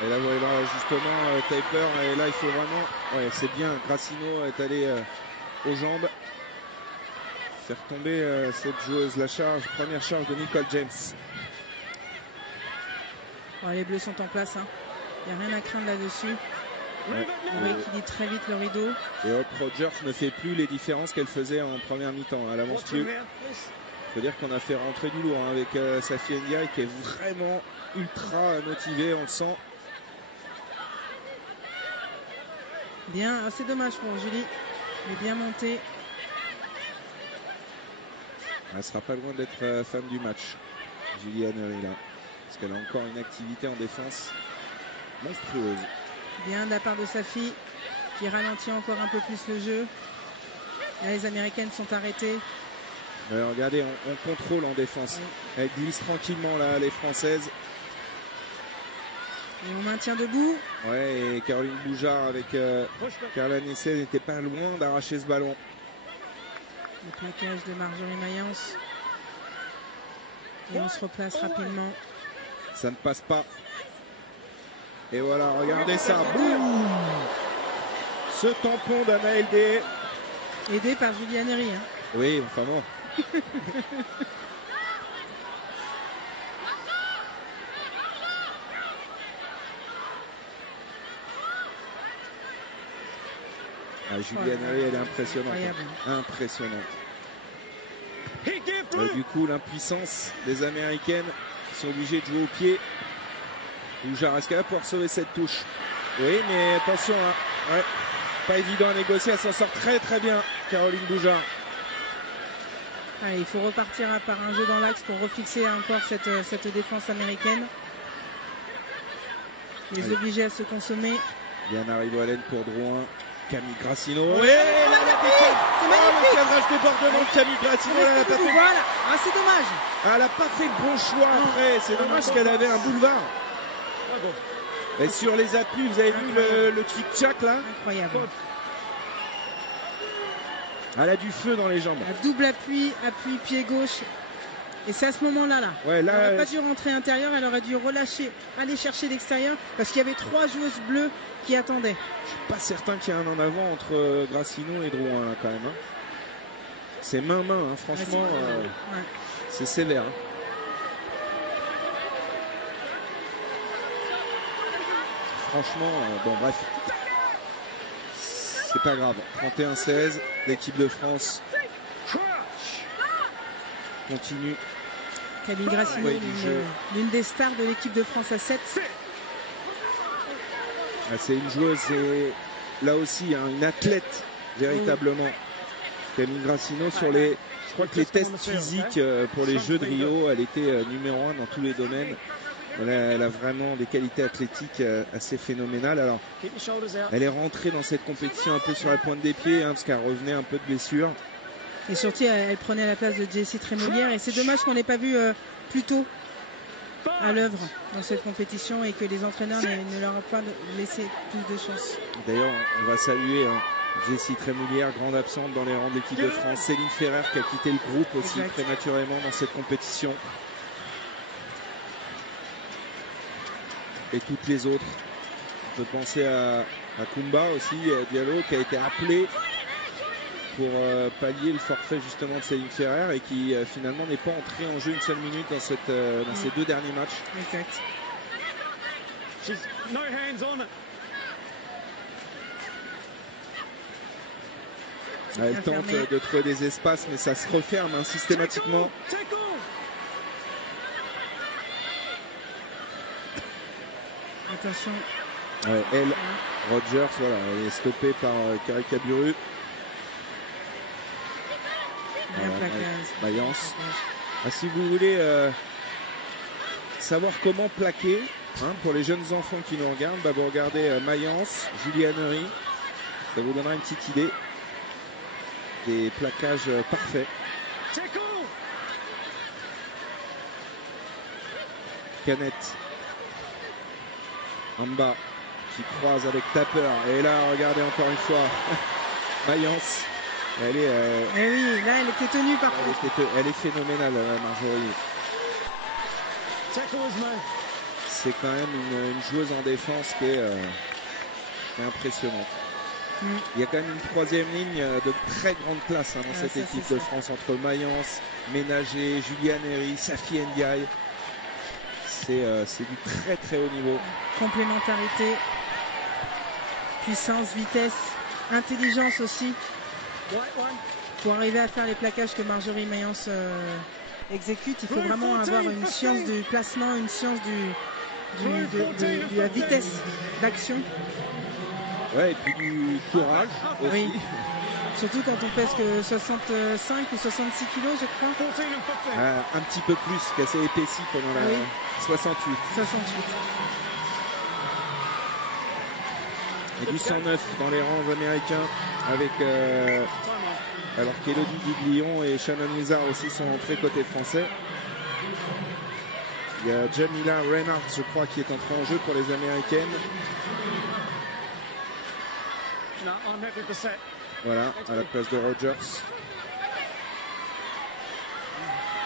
Et là, voilà, justement, Taper. Et là, il faut vraiment. Ouais, c'est bien. Grassino est allé aux jambes. Faire tomber cette joueuse. La charge, première charge de Nicole James. Oh, les Bleus sont en place. Il n'y a rien à craindre là-dessus. Ouais. On rééquilibre très vite le rideau. Et Hope Rogers ne fait plus les différences qu'elle faisait en première mi-temps. Elle avance plus. Il faut dire qu'on a fait rentrer du lourd avec Safi Ndiaye qui est vraiment ultra motivée, on le sent. Bien, c'est dommage pour Julie. Elle est bien montée. Elle sera pas loin d'être femme du match, Julie Annery là. Parce qu'elle a encore une activité en défense monstrueuse. Bien de la part de Safi qui ralentit encore un peu plus le jeu. Là, les Américaines sont arrêtées. Regardez, on contrôle en défense. Oui. Elle glisse tranquillement là, les Françaises. Et on maintient debout. Ouais, et Caroline Boujard avec Carla Nessé n'était pas loin d'arracher ce ballon. Le plaquage de Marjorie Mayence. Et on se replace rapidement. Ça ne passe pas. Et voilà, regardez ça. Boum, ce tampon d'Anna Eldé. Aidé par Julie Annery. Oui, enfin bon. Julie Annery, elle est impressionnante. Impressionnante. Du coup, l'impuissance des Américaines qui sont obligées de jouer au pied. Boujard, est-ce qu'elle va pouvoir sauver cette touche? Oui, mais attention, ouais, pas évident à négocier. Elle s'en sort très très bien, Caroline Boujard. Allez, il faut repartir par un jeu dans l'axe pour refixer encore cette défense américaine. Les obliger à se consommer. Diana Rivoalen pour Drouin. Camille Grassino. Oui, là, le cadrage débordement de Camille Grassino. Elle a pas fait... Voilà. Ah, c'est dommage. Elle n'a pas fait le bon choix après. C'est dommage qu'elle avait un boulevard. Et sur les appuis, vous avez vu le tic-tac là? Incroyable. Elle a du feu dans les jambes. Un double appui, pied gauche. Et c'est à ce moment-là. Ouais, là, elle n'aurait pas dû rentrer intérieur, elle aurait dû relâcher, aller chercher l'extérieur, parce qu'il y avait 3 joueuses bleues qui attendaient. Je suis pas certain qu'il y ait un en avant entre Grassino et Drouin là, quand même. C'est main-main, franchement, c'est sévère. Franchement, bon bref. C'est pas grave. 31-16, l'équipe de France continue. Camille Grassino, l'une des stars de l'équipe de France à 7. C'est une joueuse, et là aussi une athlète véritablement. Camille Grassino sur les, je crois que les tests physiques pour les Jeux de Rio, elle était numéro 1 dans tous les domaines. Elle a vraiment des qualités athlétiques assez phénoménales. Alors, elle est rentrée dans cette compétition un peu sur la pointe des pieds, parce qu'elle revenait un peu de blessure. Et surtout, elle prenait la place de Jessie Trémoulière. Et c'est dommage qu'on n'ait pas vu plus tôt à l'œuvre dans cette compétition et que les entraîneurs ne leur ont pas laissé plus de chance. D'ailleurs, on va saluer Jessie Trémoulière, grande absente dans les rangs de l'équipe de France. Céline Ferrer qui a quitté le groupe aussi prématurément dans cette compétition. Et toutes les autres On peut penser à Kumba aussi, Diallo, qui a été appelé pour pallier le forfait justement de Céline Ferrer et qui finalement n'est pas entré en jeu une seule minute dans, ces 2 derniers matchs. Exact. No hands on it. Elle tente de trouver des espaces, mais ça se referme hein, systématiquement. Attention. Ouais, elle, Rogers, voilà, elle est stoppée par Karika Buru. Voilà, Mayence. Ah, si vous voulez savoir comment plaquer, hein, pour les jeunes enfants qui nous regardent, bah, vous regardez Mayence, Juliannery, ça vous donnera une petite idée. Des plaquages parfaits. Canette. Amba qui croise avec Tapper. Et là, regardez encore une fois. Mayence. Elle est. Eh oui, là, elle était tenue par contre. Elle est phénoménale, Marjorie. C'est quand même une joueuse en défense qui est impressionnante. Il y a quand même une troisième ligne de très grande classe hein, dans cette équipe de France entre Mayence, Ménager, Juliane Herry, Safi Ndiaye. C'est du très très haut niveau. Complémentarité, puissance, vitesse, intelligence aussi. Pour arriver à faire les plaquages que Marjorie Mayence exécute, il faut vraiment avoir une science du placement, une science de la vitesse d'action. Ouais, et puis du courage aussi. Oui. Surtout quand on pèse que 65 ou 66 kilos, je crois. Un petit peu plus, qu'elle s'est épaissie pendant la 68. 68. Et du 109 dans les rangs américains avec alors qu'Elodie Dublion et Shannon Wizard aussi sont entrés côté français. Il y a Jamila Reinhardt, je crois, qui est entrée en jeu pour les américaines. Voilà, à la place de Rogers.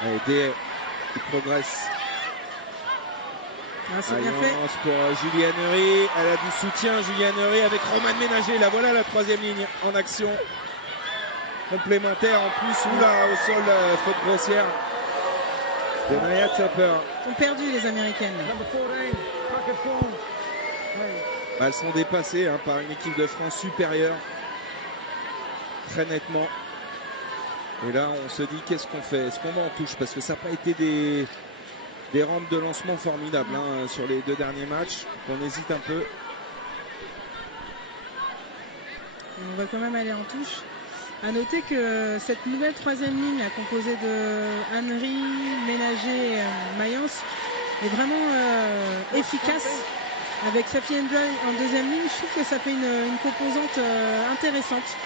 Allez, DA qui progresse. C'est bien fait. Pour Juliane Herry. Elle a du soutien, Juliane Herry, avec Romane Ménager. Là, voilà la troisième ligne en action. Complémentaire en plus. Oula, au sol, faute grossière de Naya Tapper. Ont perdu les Américaines. Elles sont dépassées hein, par une équipe de France supérieure. Très nettement. Et là, on se dit, qu'est-ce qu'on fait? Est-ce qu'on va en touche? Parce que ça n'a pas été des rampes de lancement formidables hein, sur les 2 derniers matchs. On hésite un peu. Et on va quand même aller en touche. À noter que cette nouvelle troisième ligne, composée de Henry, Ménager et Mayence, est vraiment efficace. Avec Safi Ndiaye en deuxième ligne, je trouve que ça fait une composante intéressante.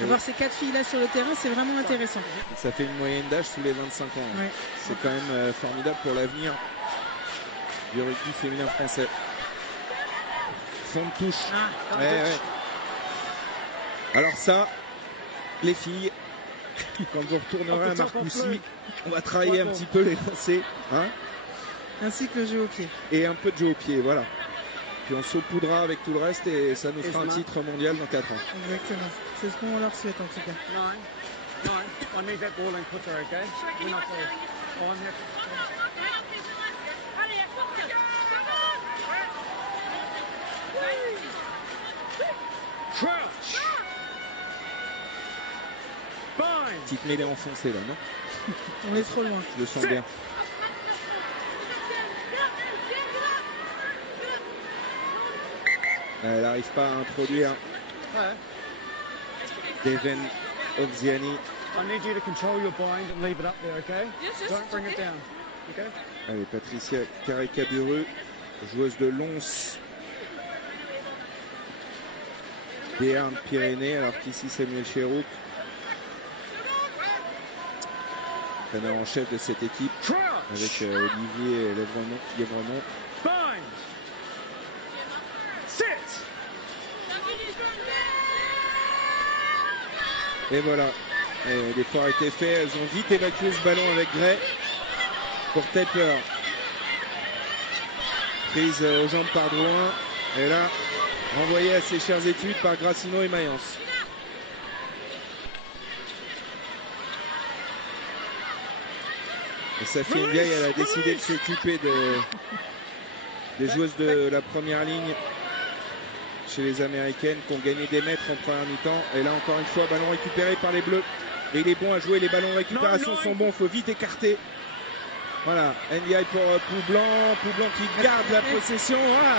Voir ces 4 filles-là sur le terrain, c'est vraiment intéressant. Ça fait une moyenne d'âge sous les 25 ans. Ouais. C'est quand même formidable pour l'avenir du rugby féminin français. Fond de touche. Ouais. Alors ça, les filles, quand vous retournerez à Marcoussis, on va travailler un petit peu les lancers. Hein, ainsi que le jeu au pied. Et un peu de jeu au pied, voilà. Puis on saupoudra avec tout le reste et ça nous fera un titre mondial dans 4 ans. Exactement. C'est ce qu'on leur souhaite en tout cas. I need that ball and putter, okay? We're not there. Oh, I'm happy. Crouch. Bind. Petite mêlée enfoncée là, non? On est trop loin. Je le sens bien. Elle n'arrive pas à introduire Devin Ovziani. I need you to control your bind and leave it up there, okay? Don't bring it down, okay? Allez, Patricia Karika-Buru, joueuse de Lons. Béarn Pyrénées, alors qu'ici Samuel Chérouk, entraîneur en chef de cette équipe, avec Olivier Lévremont. Et voilà, l'effort a été fait, elles ont vite évacué ce ballon avec Gray pour Tapper. Prise aux jambes par Drouin. Et là, envoyé à ses chères études par Grassino et Mayence. Et Safi Ndiaye, elle a décidé de s'occuper des joueuses de la première ligne chez les Américaines qui ont gagné des mètres en première mi-temps. Et là, encore une fois, ballon récupéré par les Bleus. Et il est bon à jouer, les ballons de récupération sont bons, il faut vite écarter. Voilà, Ndiaye pour Poublan qui garde la possession. Voilà.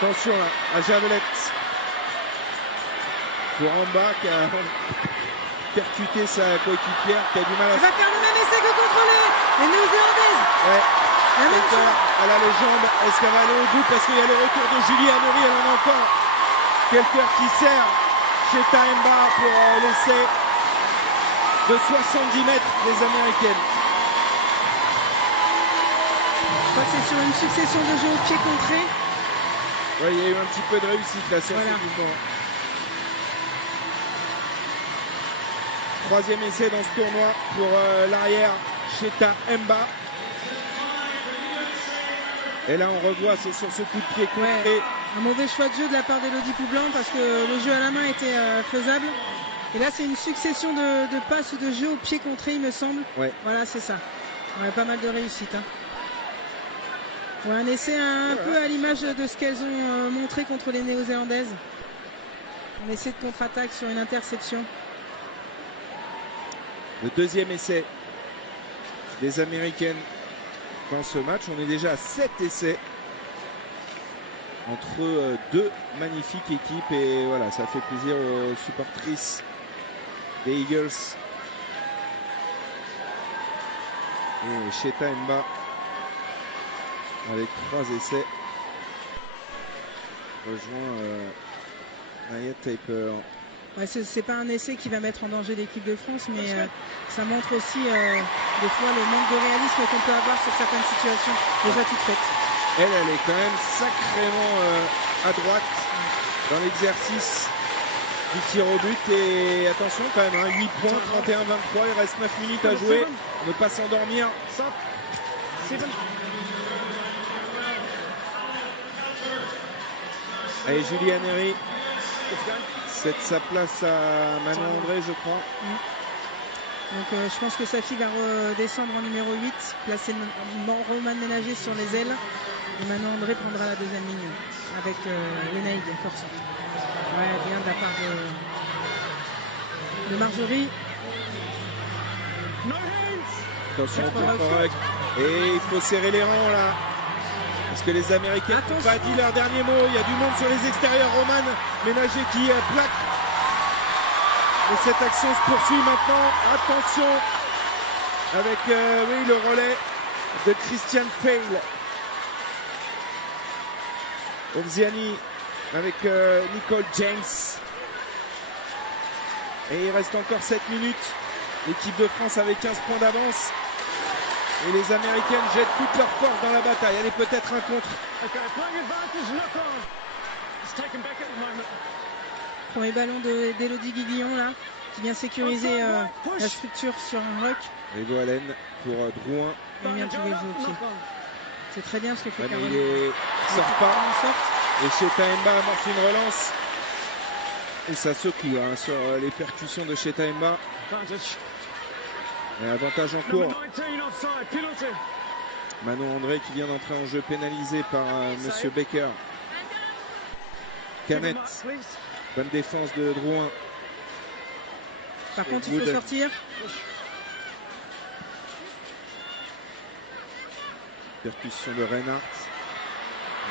Attention là, à Javelette. Pour Amba qui a percuté sa coéquipière, qui a du mal à... Elle va faire le même essai que contrôler les Néo-Zélandaises. Ouais. Elle a les jambes, est-ce qu'elle va aller au bout? Parce qu'il y a le retour de Julie Amery, elle en a encore. Quelqu'un qui sert chez Taemba pour l'essai de 70 mètres des Américaines. Je crois que c'est sur une succession de jeux au pied contré. Ouais, il y a eu un petit peu de réussite là sur ce mouvement. Troisième essai dans ce tournoi pour l'arrière Cheta Mba. Et là on revoit, c'est sur ce coup de pied contré. Ouais, un mauvais choix de jeu de la part d'Elodie Poublan parce que le jeu à la main était faisable. Et là c'est une succession de passes ou de jeux au pied contré il me semble. Ouais. Voilà, c'est ça. Ouais, pas mal de réussite. Hein. Ouais, un essai un peu à l'image de ce qu'elles ont montré contre les Néo-Zélandaises. Un essai de contre-attaque sur une interception. Le deuxième essai des Américaines dans ce match. On est déjà à 7 essais entre deux magnifiques équipes. Et voilà, ça fait plaisir aux supportrices des Eagles. Et Cheta Mba avec 3 essais rejoint Naya Taper. Ouais, c'est pas un essai qui va mettre en danger l'équipe de France, mais ça montre aussi des fois le manque de réalisme qu'on peut avoir sur certaines situations déjà toutes faites. Elle est quand même sacrément à droite dans l'exercice du tir au but. Et attention quand même, hein, 8 points, 31-23, il reste 9 minutes à jouer. Ne pas s'endormir. Allez, Julie Amery cède sa place à Manon André, je crois. Donc je pense que Safi va redescendre en numéro 8, placer Roman Ménager sur les ailes. Et Manon André prendra la deuxième ligne avec Lénaïd Corson. Ouais, bien de la part de Marjorie. Attention, correct. Et il faut serrer les rangs là. Parce que les Américains n'ont pas dit leur dernier mot. Il y a du monde sur les extérieurs. Roman Ménager qui plaque. Et cette action se poursuit maintenant. Attention. Avec oui, le relais de Christian Fail. Olziani avec Nicole James. Et il reste encore 7 minutes. L'équipe de France avait 15 points d'avance. Et les Américaines jettent toute leur force dans la bataille. Allez, peut-être un contre. Premier ballon d'Elodie Guiguillon là, qui vient sécuriser la structure sur un ruck. Rigo Allen pour Drouin. Il vient de jouer le jeu au pied. C'est très bien ce que fait Caroline. Il sort pas. Et Cheta Mba amorce une relance. Et ça secoue hein, sur les percussions de Cheta Mba. Et avantage en cours. Manon André qui vient d'entrer en jeu, pénalisé par Monsieur Baker. Canet. Bonne défense de Drouin. Par contre, il faut sortir. Percussion de Reinhardt.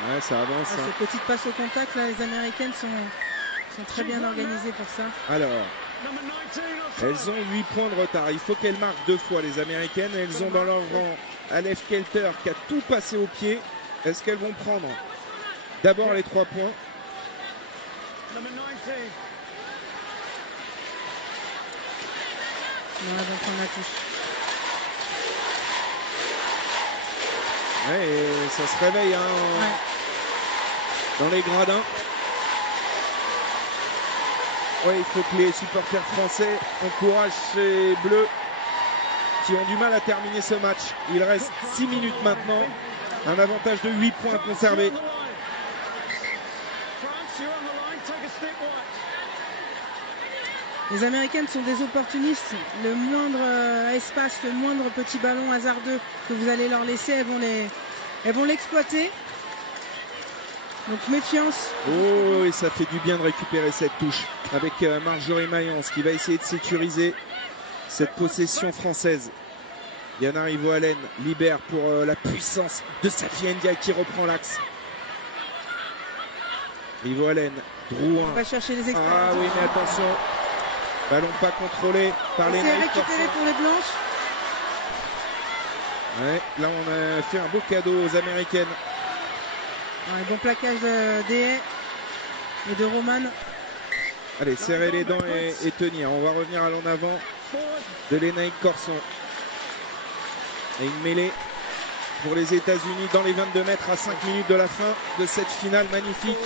Ouais, ça avance. Ah, ces petites passes au contact, là, les Américaines sont très bien organisées pour ça. Alors, elles ont 8 points de retard. Il faut qu'elles marquent 2 fois, les Américaines. Elles ont dans leur rang Aleph Kelter qui a tout passé au pied. Est-ce qu'elles vont prendre d'abord les 3 points? Non, elles vont prendre la touche. Ouais, et ça se réveille hein, dans les gradins. Ouais, il faut que les supporters français encouragent ces Bleus qui ont du mal à terminer ce match. Il reste 6 minutes maintenant. Un avantage de 8 points conservé. Les Américaines sont des opportunistes. Le moindre espace, le moindre petit ballon hasardeux que vous allez leur laisser, elles vont l'exploiter. Donc méfiance. Oh, et ça fait du bien de récupérer cette touche avec Marjorie Mayence qui va essayer de sécuriser cette possession française. Yana Rivoalen libère pour la puissance de Safi Ndiaye qui reprend l'axe. Rivoalen, Drouin. On va chercher les extraits. Ah oui, mais attention. Ballon pas contrôlé par les C'est récupéré pour les blanches. Ouais, là on a fait un beau cadeau aux Américaines. Ouais, bon plaquage d'Ehé et de Roman. Allez, serrer les dents et tenir. On va revenir à l'en avant de Lénaïque Corson. Et une mêlée pour les États-Unis dans les 22 mètres à 5 minutes de la fin de cette finale magnifique.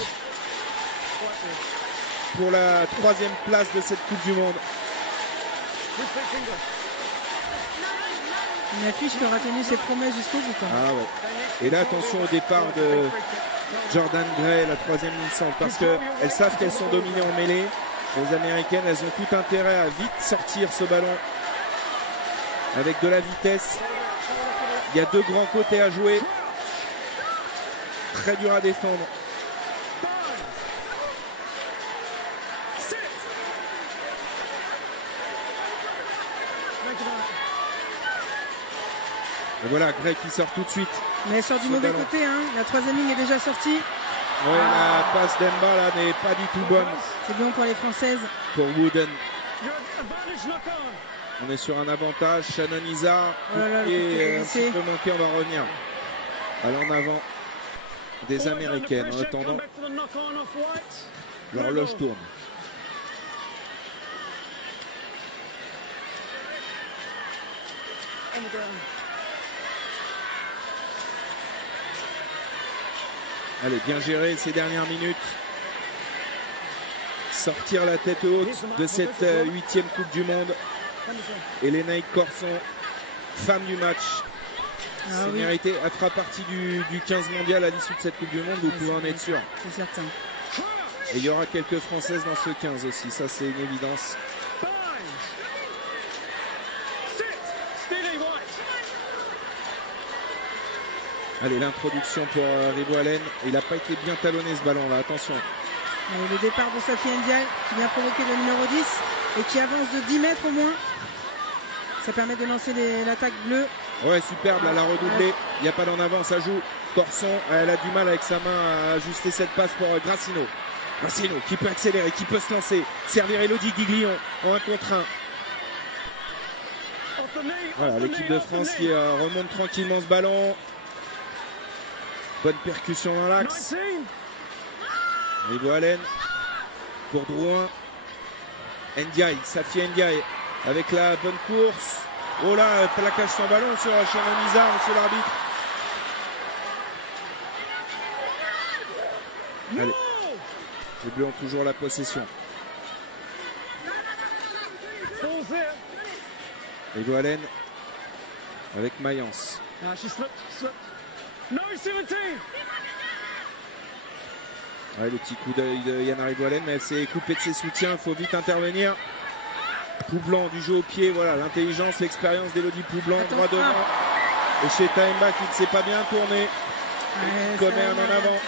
Pour la 3e place de cette Coupe du Monde. Une affiche qui aura tenu ses promesses jusqu'au bout. Ah ouais. Et là, attention au départ de Jordan Gray, la 3e ligne centre, parce qu'elles savent qu'elles sont dominées en mêlée. Les Américaines, elles ont tout intérêt à vite sortir ce ballon avec de la vitesse. Il y a 2 grands côtés à jouer. Très dur à défendre. Et voilà, Gray qui sort tout de suite. Mais elle sort du mauvais côté, hein. La 3e ligne est déjà sortie. Oui, la passe d'Emba là n'est pas du tout bonne. C'est bon pour les Françaises. Pour Wooden. On est sur un avantage. Shannon Izar qui est un petit peu manqué, on va revenir. Allez en avant des Américaines. En attendant, l'horloge tourne. Allez, bien géré ces dernières minutes. Sortir la tête haute de cette 8e Coupe du Monde. Et Lénaïque Corson, femme du match. C'est mérité. Elle fera partie du 15 mondial à l'issue de cette Coupe du Monde, vous pouvez en être sûr. C'est certain. Et il y aura quelques Françaises dans ce 15 aussi, ça c'est une évidence. Allez, l'introduction pour Rivoalen. Il n'a pas été bien talonné ce ballon là, attention. Allez, le départ de Safi Ndiaye qui vient provoquer le numéro 10 et qui avance de 10 mètres au moins. Ça permet de lancer l'attaque bleue. Ouais, superbe, elle a redoublé. Il n'y a pas d'en avant, ça joue. Corson, elle a du mal avec sa main à ajuster cette passe pour Grassino. Grassino qui peut accélérer, qui peut se lancer. Servir Elodie Guiglion en 1 contre 1. Voilà, l'équipe de France qui remonte tranquillement ce ballon. Bonne percussion dans l'axe. Rivoalen pour Drouin. Ndiaye, Safi Ndiaye avec la bonne course. Oh là, plaquage sans ballon sur Shannon Izar, monsieur l'arbitre. Allez, les Bleus ont toujours la possession. Rivoalen avec Mayence. Ouais, le petit coup d'œil de Yana Rivoalen, mais elle s'est coupée de ses soutiens, il faut vite intervenir. Poublan du jeu au pied, voilà, l'intelligence, l'expérience d'Elodie Poublan, droit devant. Et chez Taemba qui ne s'est pas bien tourné. Commet un en avant.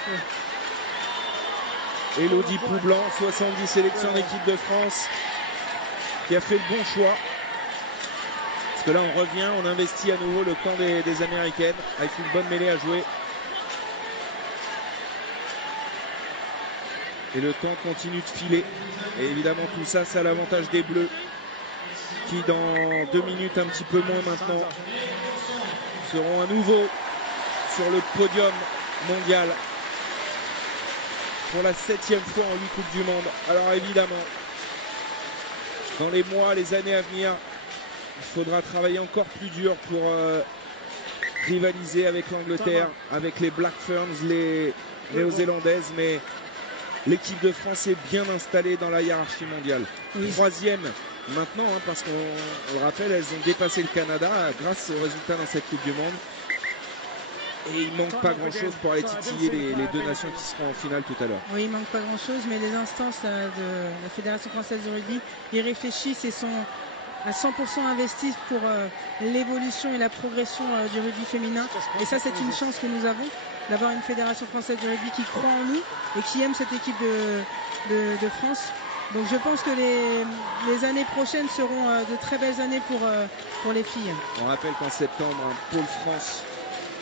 Elodie Poublan, 70 sélections d'équipe de France, qui a fait le bon choix. Parce que là on revient, on investit à nouveau le camp des Américaines, avec une bonne mêlée à jouer. Et le temps continue de filer. Et évidemment tout ça, c'est à l'avantage des Bleus, qui dans 2 minutes, un petit peu moins maintenant, seront à nouveau sur le podium mondial pour la 7e fois en 8 Coupes du Monde. Alors évidemment, dans les mois, les années à venir, il faudra travailler encore plus dur pour rivaliser avec l'Angleterre, avec les Black Ferns, les Néo-Zélandaises, mais l'équipe de France est bien installée dans la hiérarchie mondiale. 3e maintenant, hein, parce qu'on le rappelle, elles ont dépassé le Canada grâce aux résultats dans cette Coupe du Monde. Et il manque pas grand-chose pour aller titiller les deux nations qui seront en finale tout à l'heure. Oui, il manque pas grand-chose, mais les instances de la Fédération française de rugby, ils réfléchissent et sont à 100% investis pour l'évolution et la progression du rugby féminin. Et ça, c'est une chance que nous avons d'avoir une Fédération française de rugby qui croit en nous et qui aime cette équipe de France. Donc je pense que les années prochaines seront de très belles années pour les filles. On rappelle qu'en septembre, un pôle France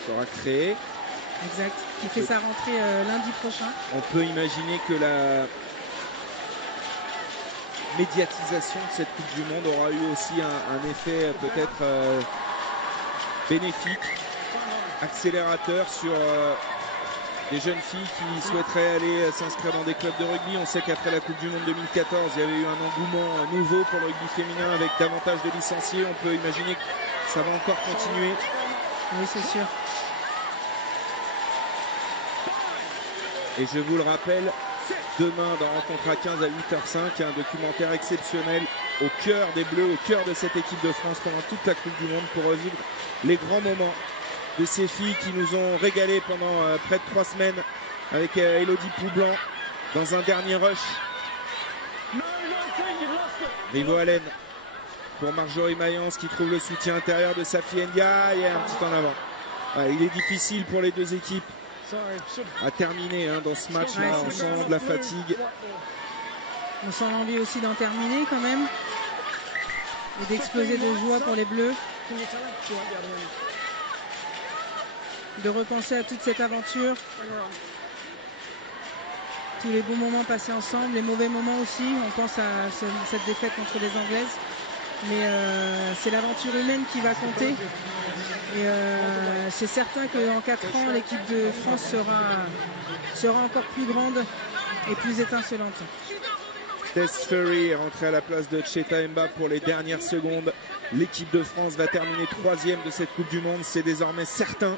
sera créé. Exact, qui fait sa rentrée lundi prochain. On peut imaginer que la médiatisation de cette Coupe du Monde aura eu aussi un effet peut-être bénéfique, accélérateur sur des jeunes filles qui souhaiteraient aller s'inscrire dans des clubs de rugby. On sait qu'après la Coupe du Monde 2014, il y avait eu un engouement nouveau pour le rugby féminin avec davantage de licenciés. On peut imaginer que ça va encore continuer. Oui, c'est sûr. Et je vous le rappelle, demain dans Rencontre à 15 à 8h05, un documentaire exceptionnel au cœur des Bleus, au cœur de cette équipe de France pendant toute la Coupe du Monde pour revivre les grands moments de ces filles qui nous ont régalé pendant près de 3 semaines avec Elodie Poublan dans un dernier rush. Rivo Allen pour Marjorie Mayence qui trouve le soutien intérieur de Safi Ndia et un petit en avant. Il est difficile pour les deux équipes à terminer dans ce match là, on sent de la fatigue. On sent l'envie aussi d'en terminer quand même et d'exploser de joie pour les Bleus, de repenser à toute cette aventure, tous les bons moments passés ensemble, les mauvais moments aussi. On pense à cette défaite contre les Anglaises, mais c'est l'aventure humaine qui va compter. Et c'est certain que dans 4 ans, l'équipe de France sera encore plus grande et plus étincelante. Tess Ferry est rentré à la place de Cheta Mba pour les dernières secondes. L'équipe de France va terminer 3e de cette Coupe du Monde, c'est désormais certain.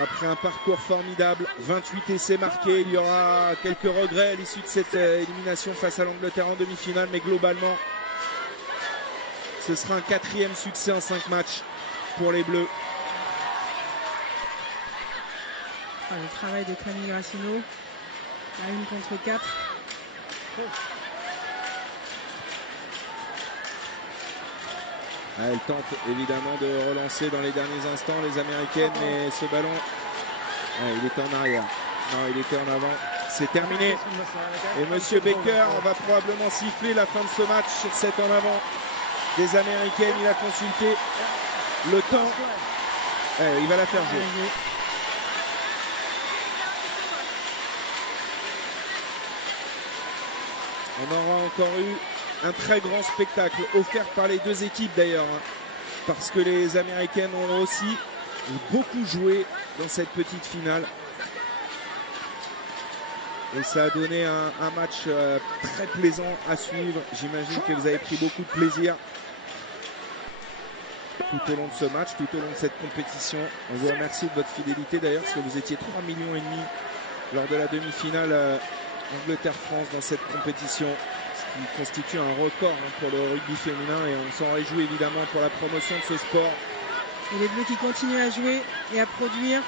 Après un parcours formidable, 28 essais marqués, il y aura quelques regrets à l'issue de cette élimination face à l'Angleterre en demi-finale, mais globalement, ce sera un 4e succès en 5 matchs pour les Bleus. Le travail de Camille Gracino à 1 contre 4. Elle tente évidemment de relancer dans les derniers instants les Américaines, mais ce ballon, il était en arrière. Non, il était en avant. C'est terminé. Et Monsieur Baker, on va probablement siffler la fin de ce match sur cette en avant des Américaines. Il a consulté le temps. Il va la faire jouer. On aura encore eu un très grand spectacle offert par les deux équipes d'ailleurs, parce que les Américaines ont aussi beaucoup joué dans cette petite finale. Et ça a donné un match très plaisant à suivre. J'imagine que vous avez pris beaucoup de plaisir tout au long de ce match, tout au long de cette compétition. On vous remercie de votre fidélité d'ailleurs, parce que vous étiez 3,5 millions lors de la demi-finale Angleterre-France dans cette compétition, ce qui constitue un record pour le rugby féminin, et on s'en réjouit évidemment pour la promotion de ce sport. Et les Bleus qui continuent à jouer et à produire.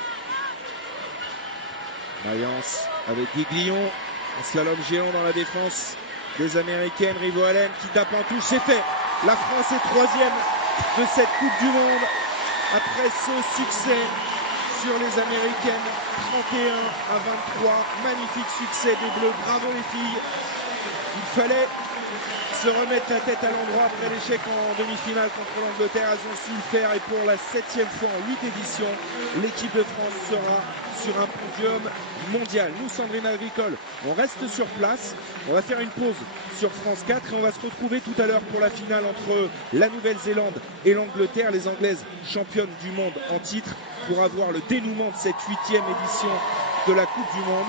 Mayence avec Guiglion, un slalom géant dans la défense des Américaines. Rivo Allen qui tape en touche, c'est fait. La France est 3e de cette Coupe du Monde après ce succès sur les Américaines, 31-23, magnifique succès des Bleus, bravo les filles. Il fallait se remettre la tête à l'endroit après l'échec en demi-finale contre l'Angleterre. Elles ont su le faire, et pour la 7e fois en 8 éditions, l'équipe de France sera sur un podium mondial. Nous, Sandrine Agricole, on reste sur place, on va faire une pause sur France 4 et on va se retrouver tout à l'heure pour la finale entre la Nouvelle-Zélande et l'Angleterre, les Anglaises championnes du monde en titre, pour avoir le dénouement de cette 8e édition de la Coupe du Monde.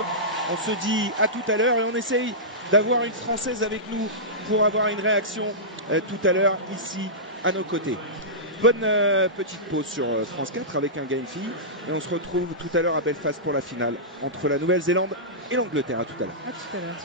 On se dit à tout à l'heure et on essaye d'avoir une Française avec nous pour avoir une réaction tout à l'heure ici à nos côtés. Bonne petite pause sur France 4 avec un game fille, et on se retrouve tout à l'heure à Belfast pour la finale entre la Nouvelle-Zélande et l'Angleterre. À tout à l'heure. À tout à l'heure.